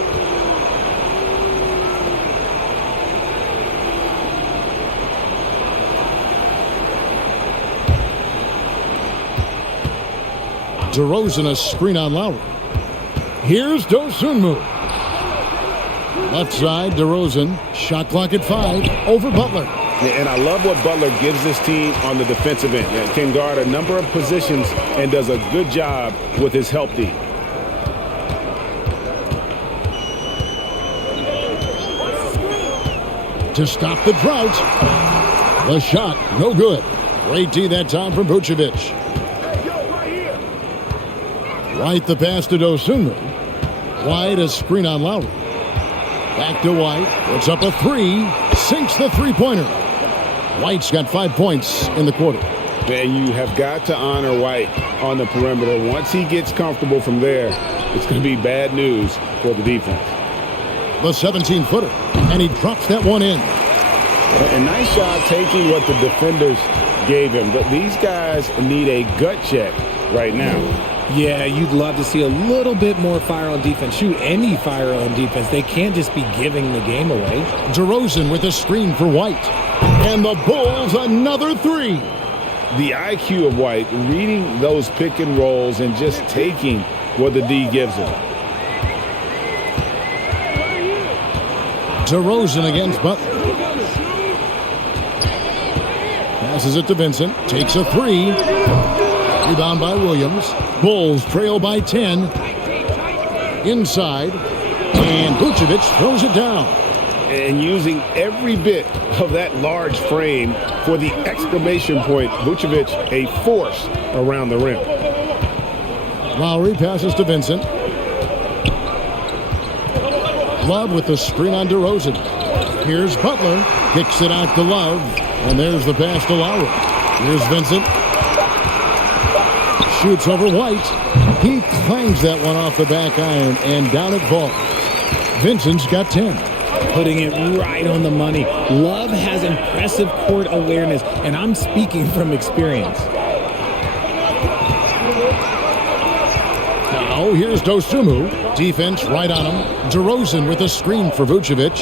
DeRozan a screen on Lowry. Here's Dosunmu. Left side, DeRozan. Shot clock at 5. Over Butler. Yeah, and I love what Butler gives this team on the defensive end. Can guard a number of positions and does a good job with his help D. To stop the drought. The shot, no good. Great D that time from Vucevic. White the pass to Dosunmu. White a screen on Lowry. Back to White. Puts up a 3. Sinks the three-pointer. White's got 5 points in the quarter. And you have got to honor White on the perimeter. Once he gets comfortable from there, it's going to be bad news for the defense. The 17-footer. And he drops that one in. A nice job taking what the defenders gave him. But these guys need a gut check right now. Yeah, you'd love to see a little bit more fire on defense. Shoot, any fire on defense. They can't just be giving the game away. DeRozan with a screen for White. And the Bulls another 3. The IQ of White, reading those pick and rolls and just taking what the D gives him. DeRozan against Butler. Passes it to Vincent. Takes a 3. Rebound by Williams. Bulls trail by 10. Inside. And Vucevic throws it down. And using every bit of that large frame for the exclamation point, Vucevic a force around the rim. Lowry passes to Vincent. Love with the screen on DeRozan. Here's Butler. Kicks it out to Love. And there's the pass to Lowry. Here's Vincent. Shoots over White. He clangs that one off the back iron, and down it falls. Vincent's got 10. Putting it right on the money. Love has impressive court awareness, and I'm speaking from experience. Now here's Dosunmu. Defense right on him. DeRozan with a screen for Vucevic.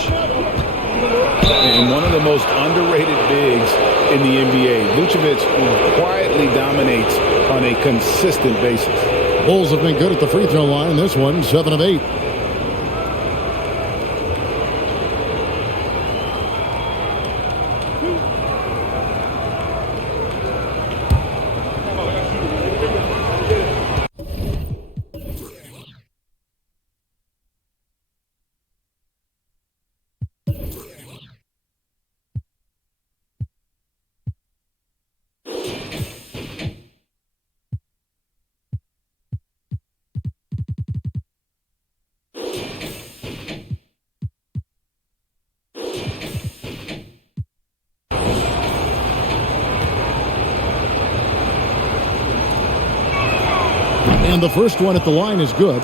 And one of the most underrated bigs in the NBA. Vucevic quietly dominates on a consistent basis. Bulls have been good at the free throw line. This one, 7 of 8. And the first one at the line is good.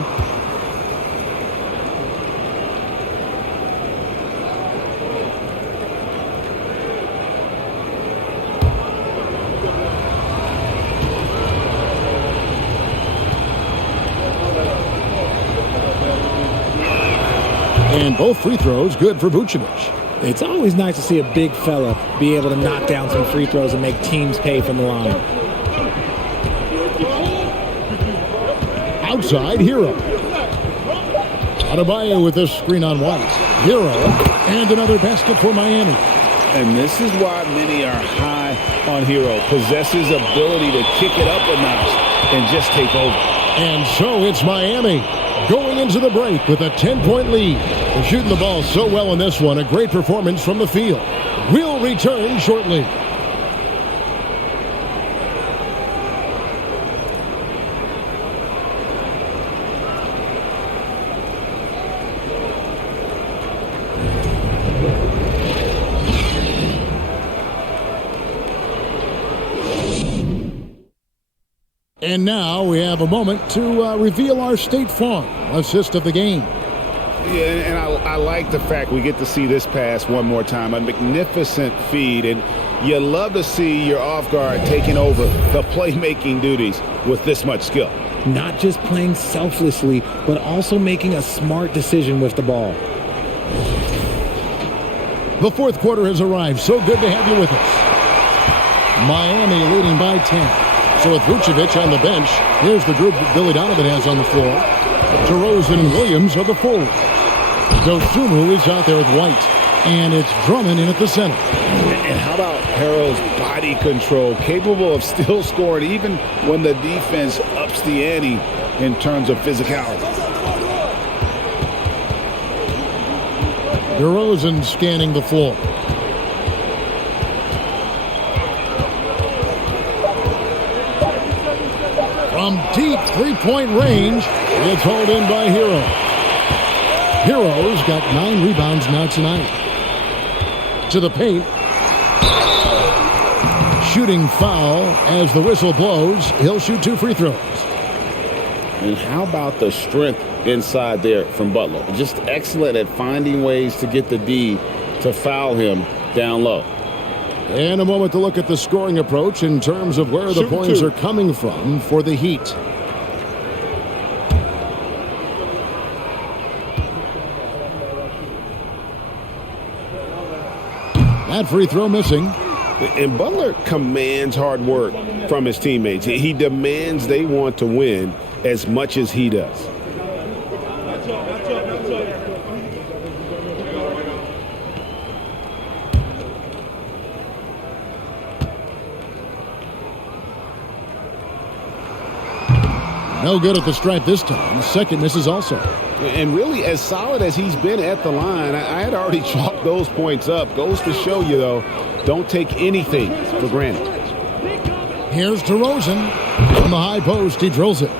And both free throws good for Vucevic. It's always nice to see a big fella be able to knock down some free throws and make teams pay from the line. Outside, Hero. Adebayo with a screen on White. Hero, and another basket for Miami. And this is why many are high on Hero. Possesses ability to kick it up a notch and just take over. And so it's Miami going into the break with a 10-point lead. They're shooting the ball so well in this one. A great performance from the field. We'll return shortly. And now we have a moment to reveal our State Farm assist of the game. Yeah, and I like the fact we get to see this pass one more time. A magnificent feed, and you love to see your off guard taking over the playmaking duties with this much skill. Not just playing selflessly, but also making a smart decision with the ball. The fourth quarter has arrived. So good to have you with us. Miami leading by 10. So with Vucevic on the bench, here's the group that Billy Donovan has on the floor. DeRozan and Williams are the forwards. Dosunmu is out there with White. And it's Drummond in at the center. And how about Harrell's body control, capable of still scoring even when the defense ups the ante in terms of physicality. DeRozan scanning the floor. From deep three-point range, it's hauled in by Hero. Hero's got 9 rebounds now tonight. To the paint. Shooting foul as the whistle blows. He'll shoot 2 free throws. And how about the strength inside there from Butler? Just excellent at finding ways to get the D to foul him down low. And a moment to look at the scoring approach in terms of where the points are coming from for the Heat. That free throw missing. And Butler commands hard work from his teammates. He demands they want to win as much as he does. No good at the stripe this time. Second misses also. And really, as solid as he's been at the line, I had already chalked those points up. Goes to show you, though, don't take anything for granted. Here's DeRozan. From the high post, he drills it.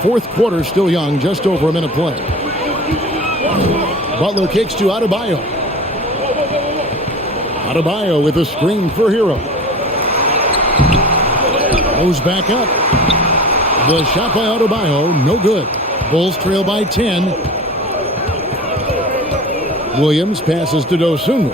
Fourth quarter still young, just over a minute play. Butler kicks to Adebayo. Adebayo with a screen for Hero. Goes back up. The shot by Adebayo, no good. Bulls trail by 10. Williams passes to Dosunmu.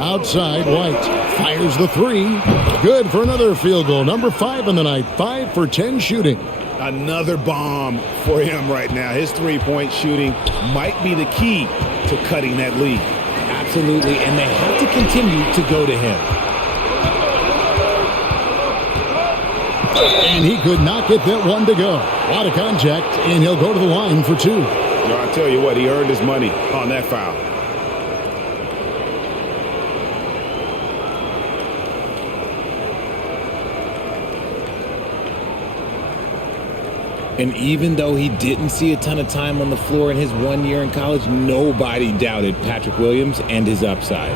Outside, White fires the 3. Good for another field goal. Number 5 in the night. 5 for 10 shooting. Another bomb for him right now. His three-point shooting might be the key to cutting that lead. Absolutely, and they have to continue to go to him. And he could not get that one to go. A lot of contact, and he'll go to the line for 2. No, I tell you what, he earned his money on that foul. And even though he didn't see a ton of time on the floor in his 1 year in college, nobody doubted Patrick Williams and his upside.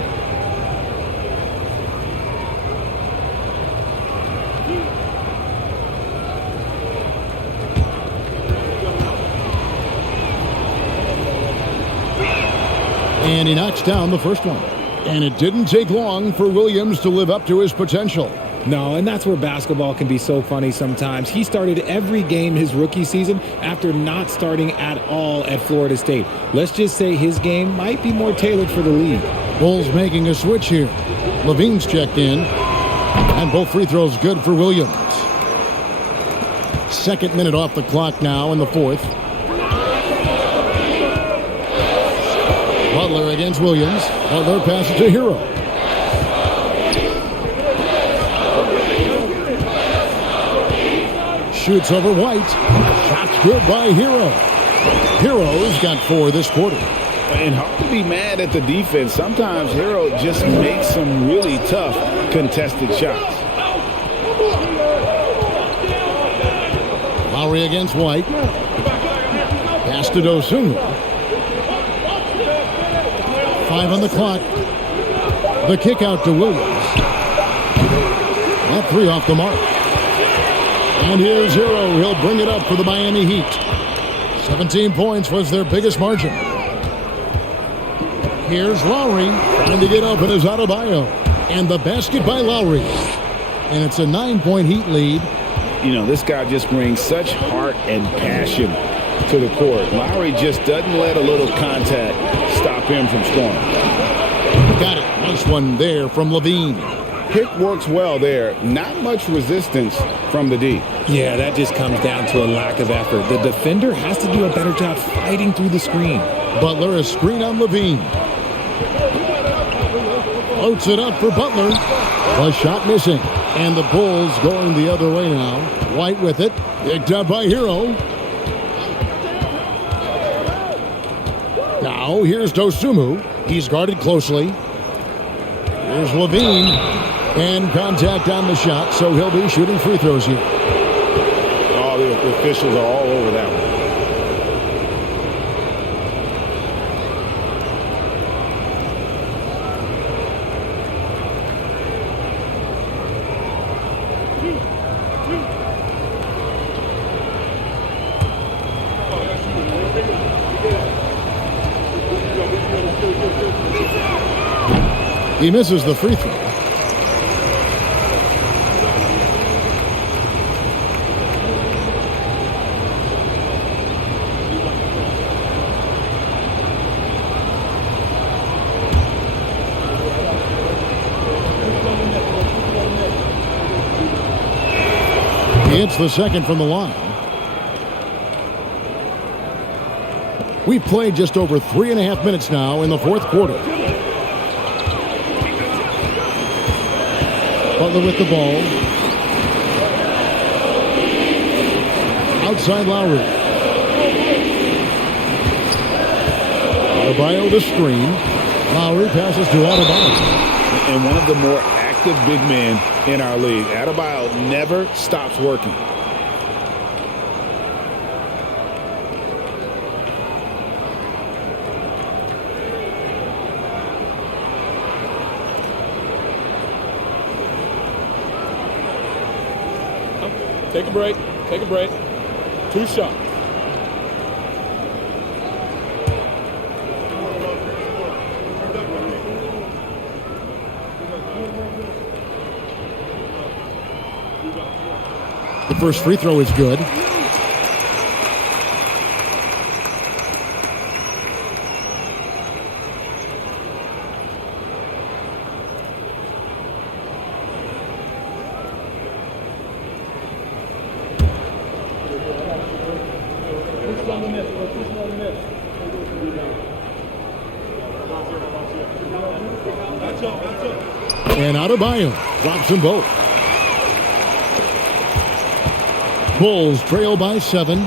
And he knocks down the first one. And it didn't take long for Williams to live up to his potential. No, and that's where basketball can be so funny sometimes. He started every game his rookie season after not starting at all at Florida State. Let's just say his game might be more tailored for the league. Bulls making a switch here. Levine's checked in. And both free throws good for Williams. Second minute off the clock now in the fourth. Butler against Williams. Butler passes to Hero. Shoots over White. Shots good by Hero. Hero's got 4 this quarter. And hard to be mad at the defense. Sometimes Hero just makes some really tough contested shots. Lowry against White. Pass to Dosunmu. 5 on the clock. The kick out to Williams. That 3 off the mark. And here's Hero. He'll bring it up for the Miami Heat. 17 points was their biggest margin. Here's Lowry. Trying to get open is Adebayo. And the basket by Lowry. And it's a 9-point Heat lead. You know, this guy just brings such heart and passion to the court. Lowry just doesn't let a little contact stop him from scoring. Got it. Nice one there from Levine. pick works well there. Not much resistance from the D. Yeah, that just comes down to a lack of effort. The defender has to do a better job fighting through the screen. Butler, a screen on Levine. Floats it up for Butler. A shot missing. And the Bulls going the other way now. White with it. Picked up by Hero. Now here's Dosunmu. He's guarded closely. Here's Levine. And contact on the shot, so he'll be shooting free throws here. Oh, the officials are all over that one. He misses the free throw. He hits the second from the line. We've played just over 3.5 minutes now in the fourth quarter. Butler with the ball. Outside Lowry. Adebayo the screen. Lowry passes to Adebayo. And one of the more active big men in our league. Adebayo never stops working. Take a break. Take a break. 2 shots. The first free throw is good. And Adebayo drops them both. Bulls trail by 7.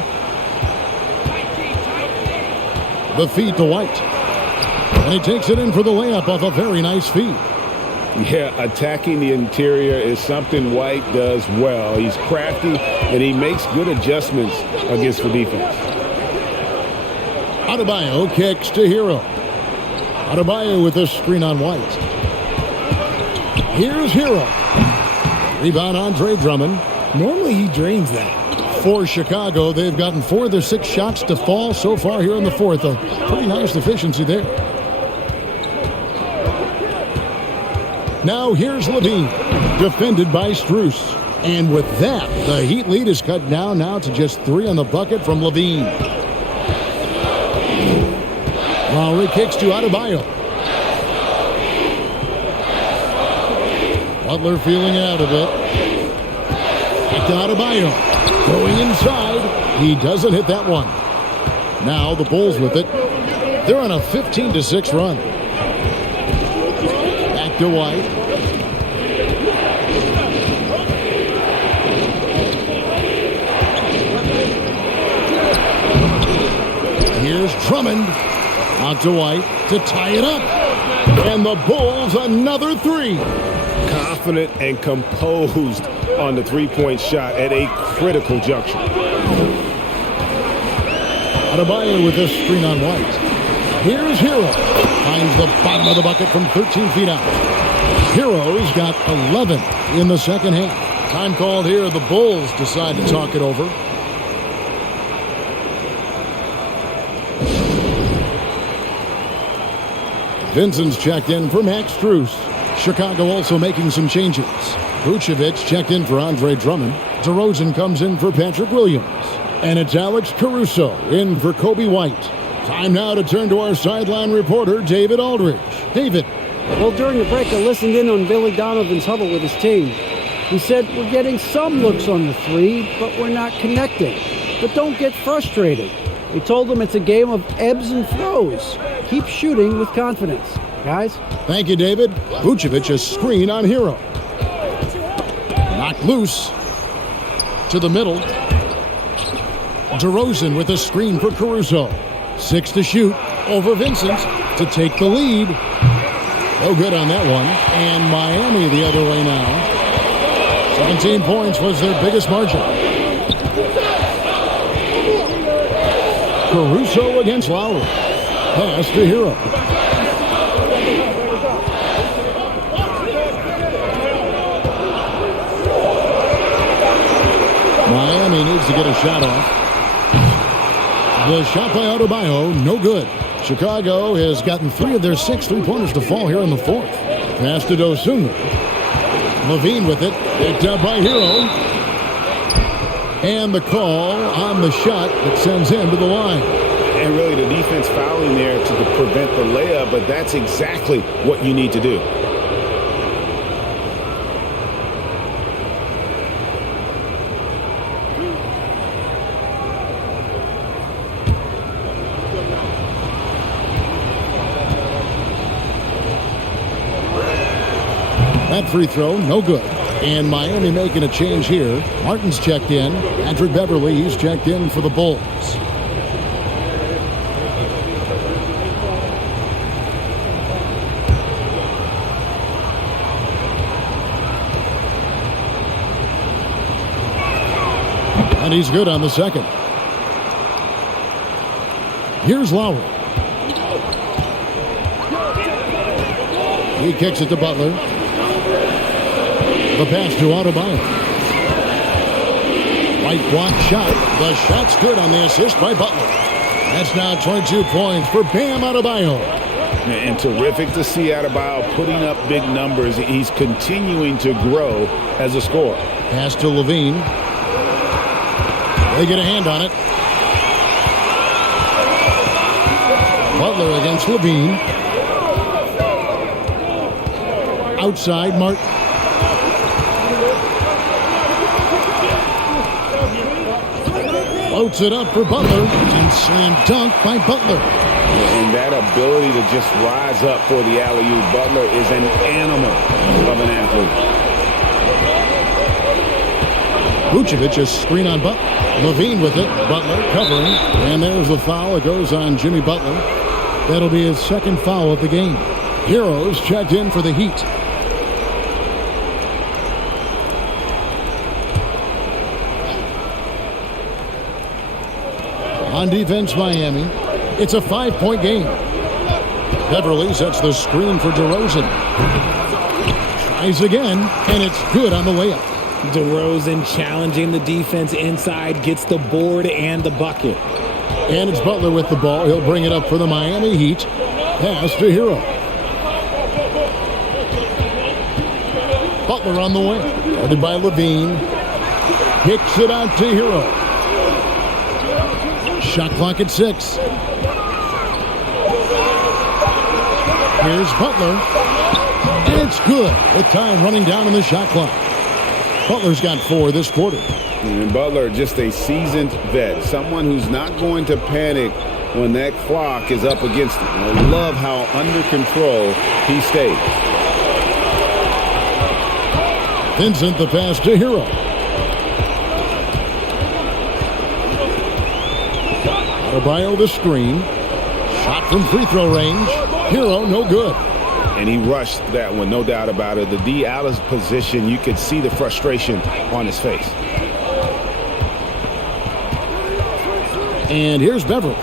The feed to White. And he takes it in for the layup off a very nice feed. Yeah, attacking the interior is something White does well. He's crafty, and he makes good adjustments against the defense. Adebayo kicks to Hero. Adebayo with a screen on White. Here's Hero. Rebound Andre Drummond. Normally he drains that. For Chicago, they've gotten 4 of their 6 shots to fall so far here in the fourth. A pretty nice efficiency there. Now here's Levine, defended by Strus. And with that, the Heat lead is cut down now to just 3 on the bucket from Levine. Lowry kicks to Adebayo. Butler feeling out of it. Back to Adebayo. Going inside. He doesn't hit that one. Now the Bulls with it. They're on a 15-6 run. Back to White. Here's Drummond. Out to White to tie it up. And the Bulls another 3. Confident and composed on the three-point shot at a critical juncture. Adebayo with this screen on White. Here's Hero. Finds the bottom of the bucket from 13 feet out. Hero's got 11 in the second half. Time called here. The Bulls decide to talk it over. Vincent's checked in for Max Strus. Chicago also making some changes. Vucevic checked in for Andre Drummond. DeRozan comes in for Patrick Williams. And it's Alex Caruso in for Kobe White. Time now to turn to our sideline reporter, David Aldridge. David. Well, during the break, I listened in on Billy Donovan's huddle with his team. He said, we're getting some looks on the three, but we're not connecting. But don't get frustrated. He told them it's a game of ebbs and flows. Keep shooting with confidence. Guys? Thank you, David. Vucevic, a screen on Hero. Knocked loose. To the middle. DeRozan with a screen for Caruso. 6 to shoot over Vincent to take the lead. No good on that one. And Miami the other way now. 17 points was their biggest margin. Caruso against Lowry. Pass to Hero. Miami needs to get a shot off. The shot by Adebayo, no good. Chicago has gotten 3 of their 6 3-pointers to fall here in the fourth. Pass to Dosunmu. Levine with it. Picked up by Hero. And the call on the shot that sends him to the line. And really the defense fouling there to prevent the layup, but that's exactly what you need to do. That free throw, no good. And Miami making a change here. Martin's checked in. Patrick Beverly, he's checked in for the Bulls. And he's good on the second. Here's Lowry. He kicks it to Butler. The pass to Adebayo. Right block shot. The shot's good on the assist by Butler. That's now 22 points for Bam Adebayo. And terrific to see Adebayo putting up big numbers. He's continuing to grow as a scorer. Pass to Levine. They get a hand on it. Butler against Levine. Outside, Martin. Floats it up for Butler, and slam dunk by Butler. And that ability to just rise up for the alley-oop. Butler is an animal of an athlete. Vucevic a screen on Butler. Levine with it. Butler covering. And there's the foul. It goes on Jimmy Butler. That'll be his second foul of the game. Heroes checked in for the Heat. On defense, Miami. It's a 5-point game. Beverly sets the screen for DeRozan. Tries again, and it's good on the layup. DeRozan challenging the defense inside, gets the board and the bucket. And it's Butler with the ball. He'll bring it up for the Miami Heat. Pass to Hero. Butler on the wing. Guarded by Levine. Kicks it out to Hero. Shot clock at 6. Here's Butler. And it's good with time running down on the shot clock. Butler's got 4 this quarter. And Butler, just a seasoned vet. Someone who's not going to panic when that clock is up against him. I love how under control he stays. Vincent the pass to Hero. Adebayo the screen. Shot from free throw range. Hero no good. And he rushed that one, no doubt about it. The D out of position, you could see the frustration on his face. And here's Beverly.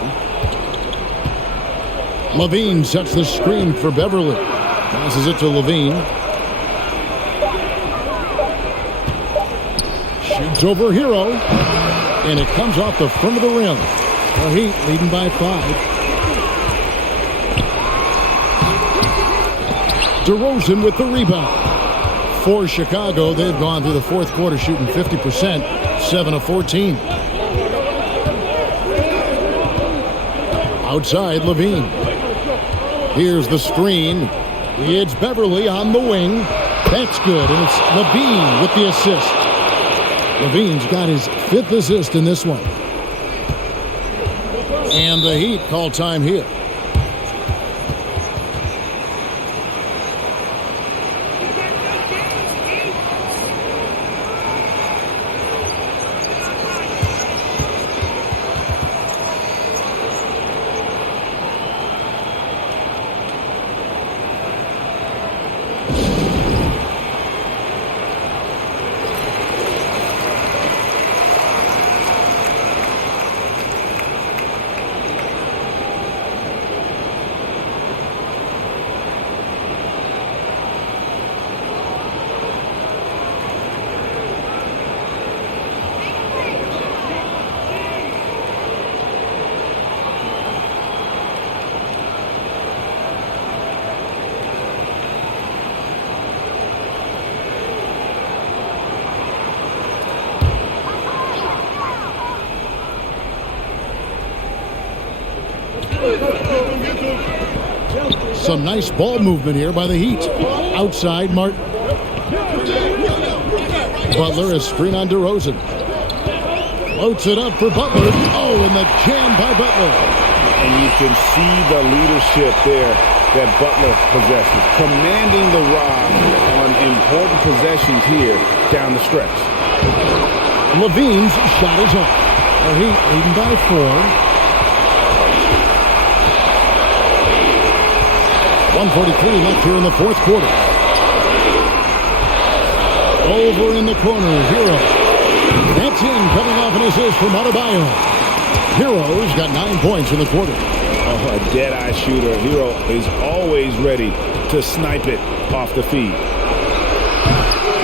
Levine sets the screen for Beverly. Passes it to Levine. Shoots over Hero. And it comes off the front of the rim. The Heat leading by 5. DeRozan with the rebound. For Chicago, they've gone through the fourth quarter shooting 50%, 7 of 14. Outside, Levine. Here's the screen. It's Beverly on the wing. That's good, and it's Levine with the assist. Levine's got his 5th assist in this one. And the Heat call time here. Some nice ball movement here by the Heat. Outside, Martin. Butler, a screen on DeRozan. Floats it up for Butler. Oh, and the jam by Butler. And you can see the leadership there that Butler possesses. Commanding the rod on important possessions here down the stretch. Levine's shot is off. The Heat leading by 4. 1:43 left here in the 4th quarter. Over in the corner, Hero. That's in, coming off an assist from Adebayo. Hero's got 9 points in the quarter. Oh, a dead-eye shooter. Hero is always ready to snipe it off the feed.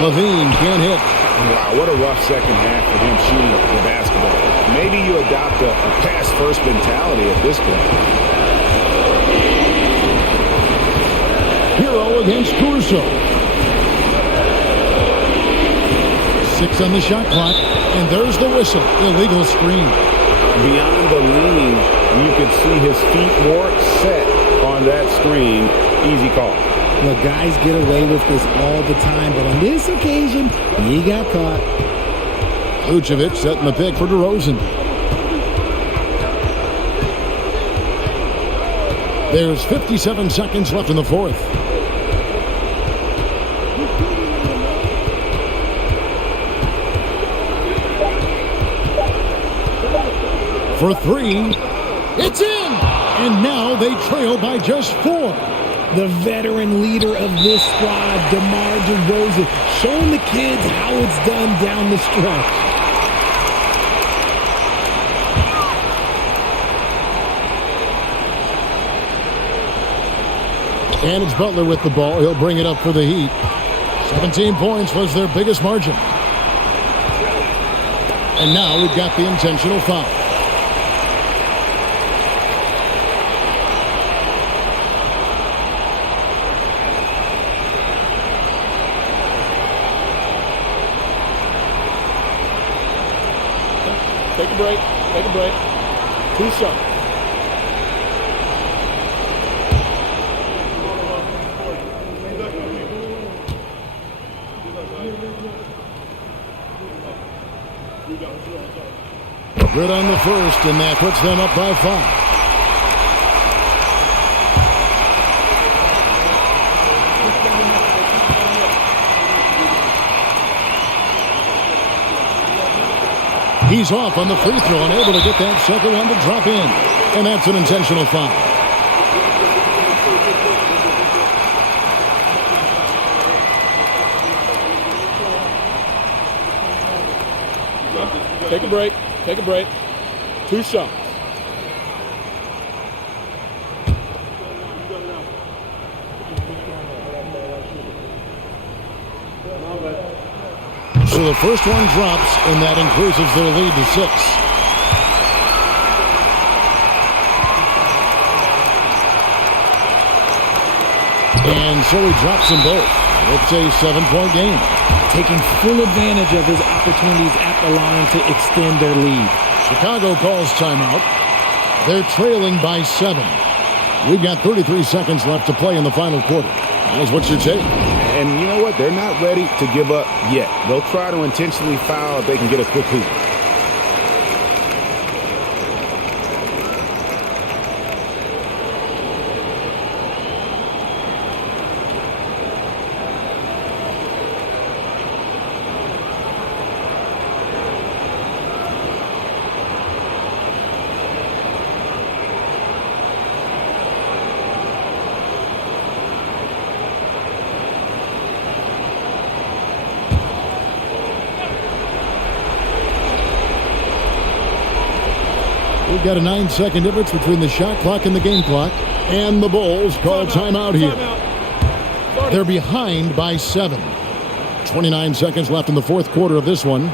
Levine can't hit. Wow, what a rough second half for him shooting the basketball. Maybe you adopt a pass-first mentality at this point. Hero against Caruso. 6 on the shot clock, and there's the whistle. Illegal screen. Beyond the leaning, you could see his feet weren't set on that screen. Easy call. Look, guys get away with this all the time, but on this occasion, he got caught. Vucevic setting the pick for DeRozan. There's 57 seconds left in the 4th. For 3, it's in! And now they trail by just 4. The veteran leader of this squad, DeMar DeRozan, showing the kids how it's done down the stretch. And it's Butler with the ball. He'll bring it up for the Heat. 17 points was their biggest margin. And now we've got the intentional foul. Take a break. Take a break. 2 shots. Good on the first, and that puts them up by 5. He's off on the free throw and able to get that second one to drop in. And that's an intentional foul. Take a break. Take a break. 2 shots. So the first one drops, and that increases their lead to 6. And so he drops them both. It's a 7-point game. Taking full advantage of his opportunities at the line to extend their lead. Chicago calls timeout. They're trailing by 7. We've got 33 seconds left to play in the final quarter. Guys, what's your take? And you know what? They're not ready to give up yet. They'll try to intentionally foul if they can get a quick hoop. We've got a 9-second difference between the shot clock and the game clock. And the Bulls call timeout here. They're behind by 7. 29 seconds left in the fourth quarter of this one.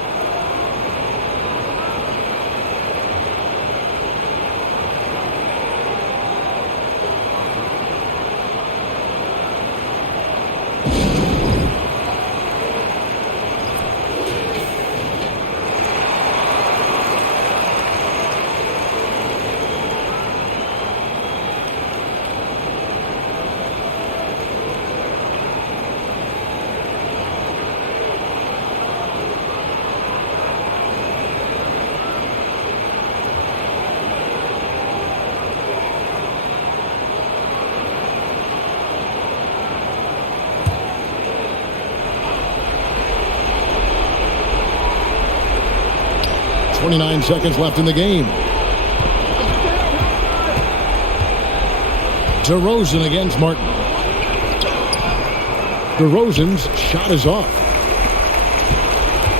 .29 seconds left in the game. DeRozan against Martin. DeRozan's shot is off.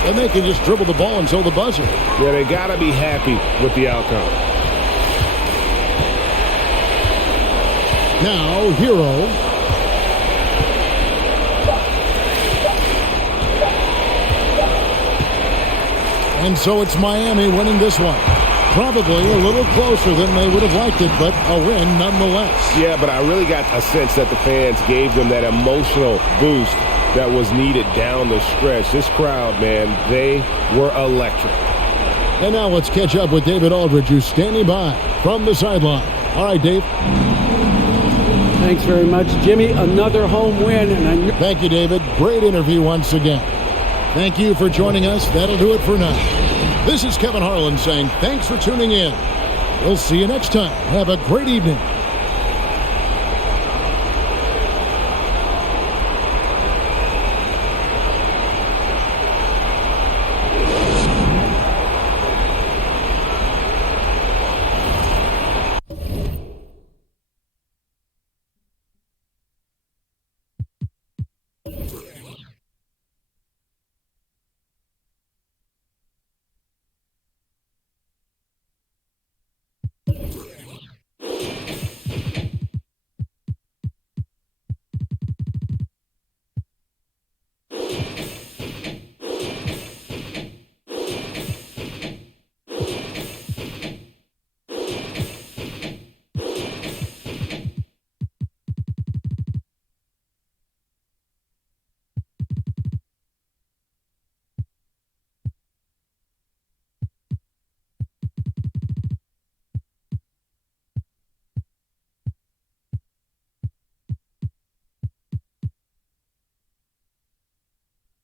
And they can just dribble the ball until the buzzer. Yeah, they got to be happy with the outcome. Now, Hero. And so it's Miami winning this one. Probably a little closer than they would have liked it, but a win nonetheless. Yeah, but I really got a sense that the fans gave them that emotional boost that was needed down the stretch. This crowd, man, they were electric. And now let's catch up with David Aldridge, who's standing by from the sideline. All right, Dave. Thanks very much, Jimmy. Another home win. Thank you, David. Great interview once again. Thank you for joining us. That'll do it for now. This is Kevin Harlan saying thanks for tuning in. We'll see you next time. Have a great evening.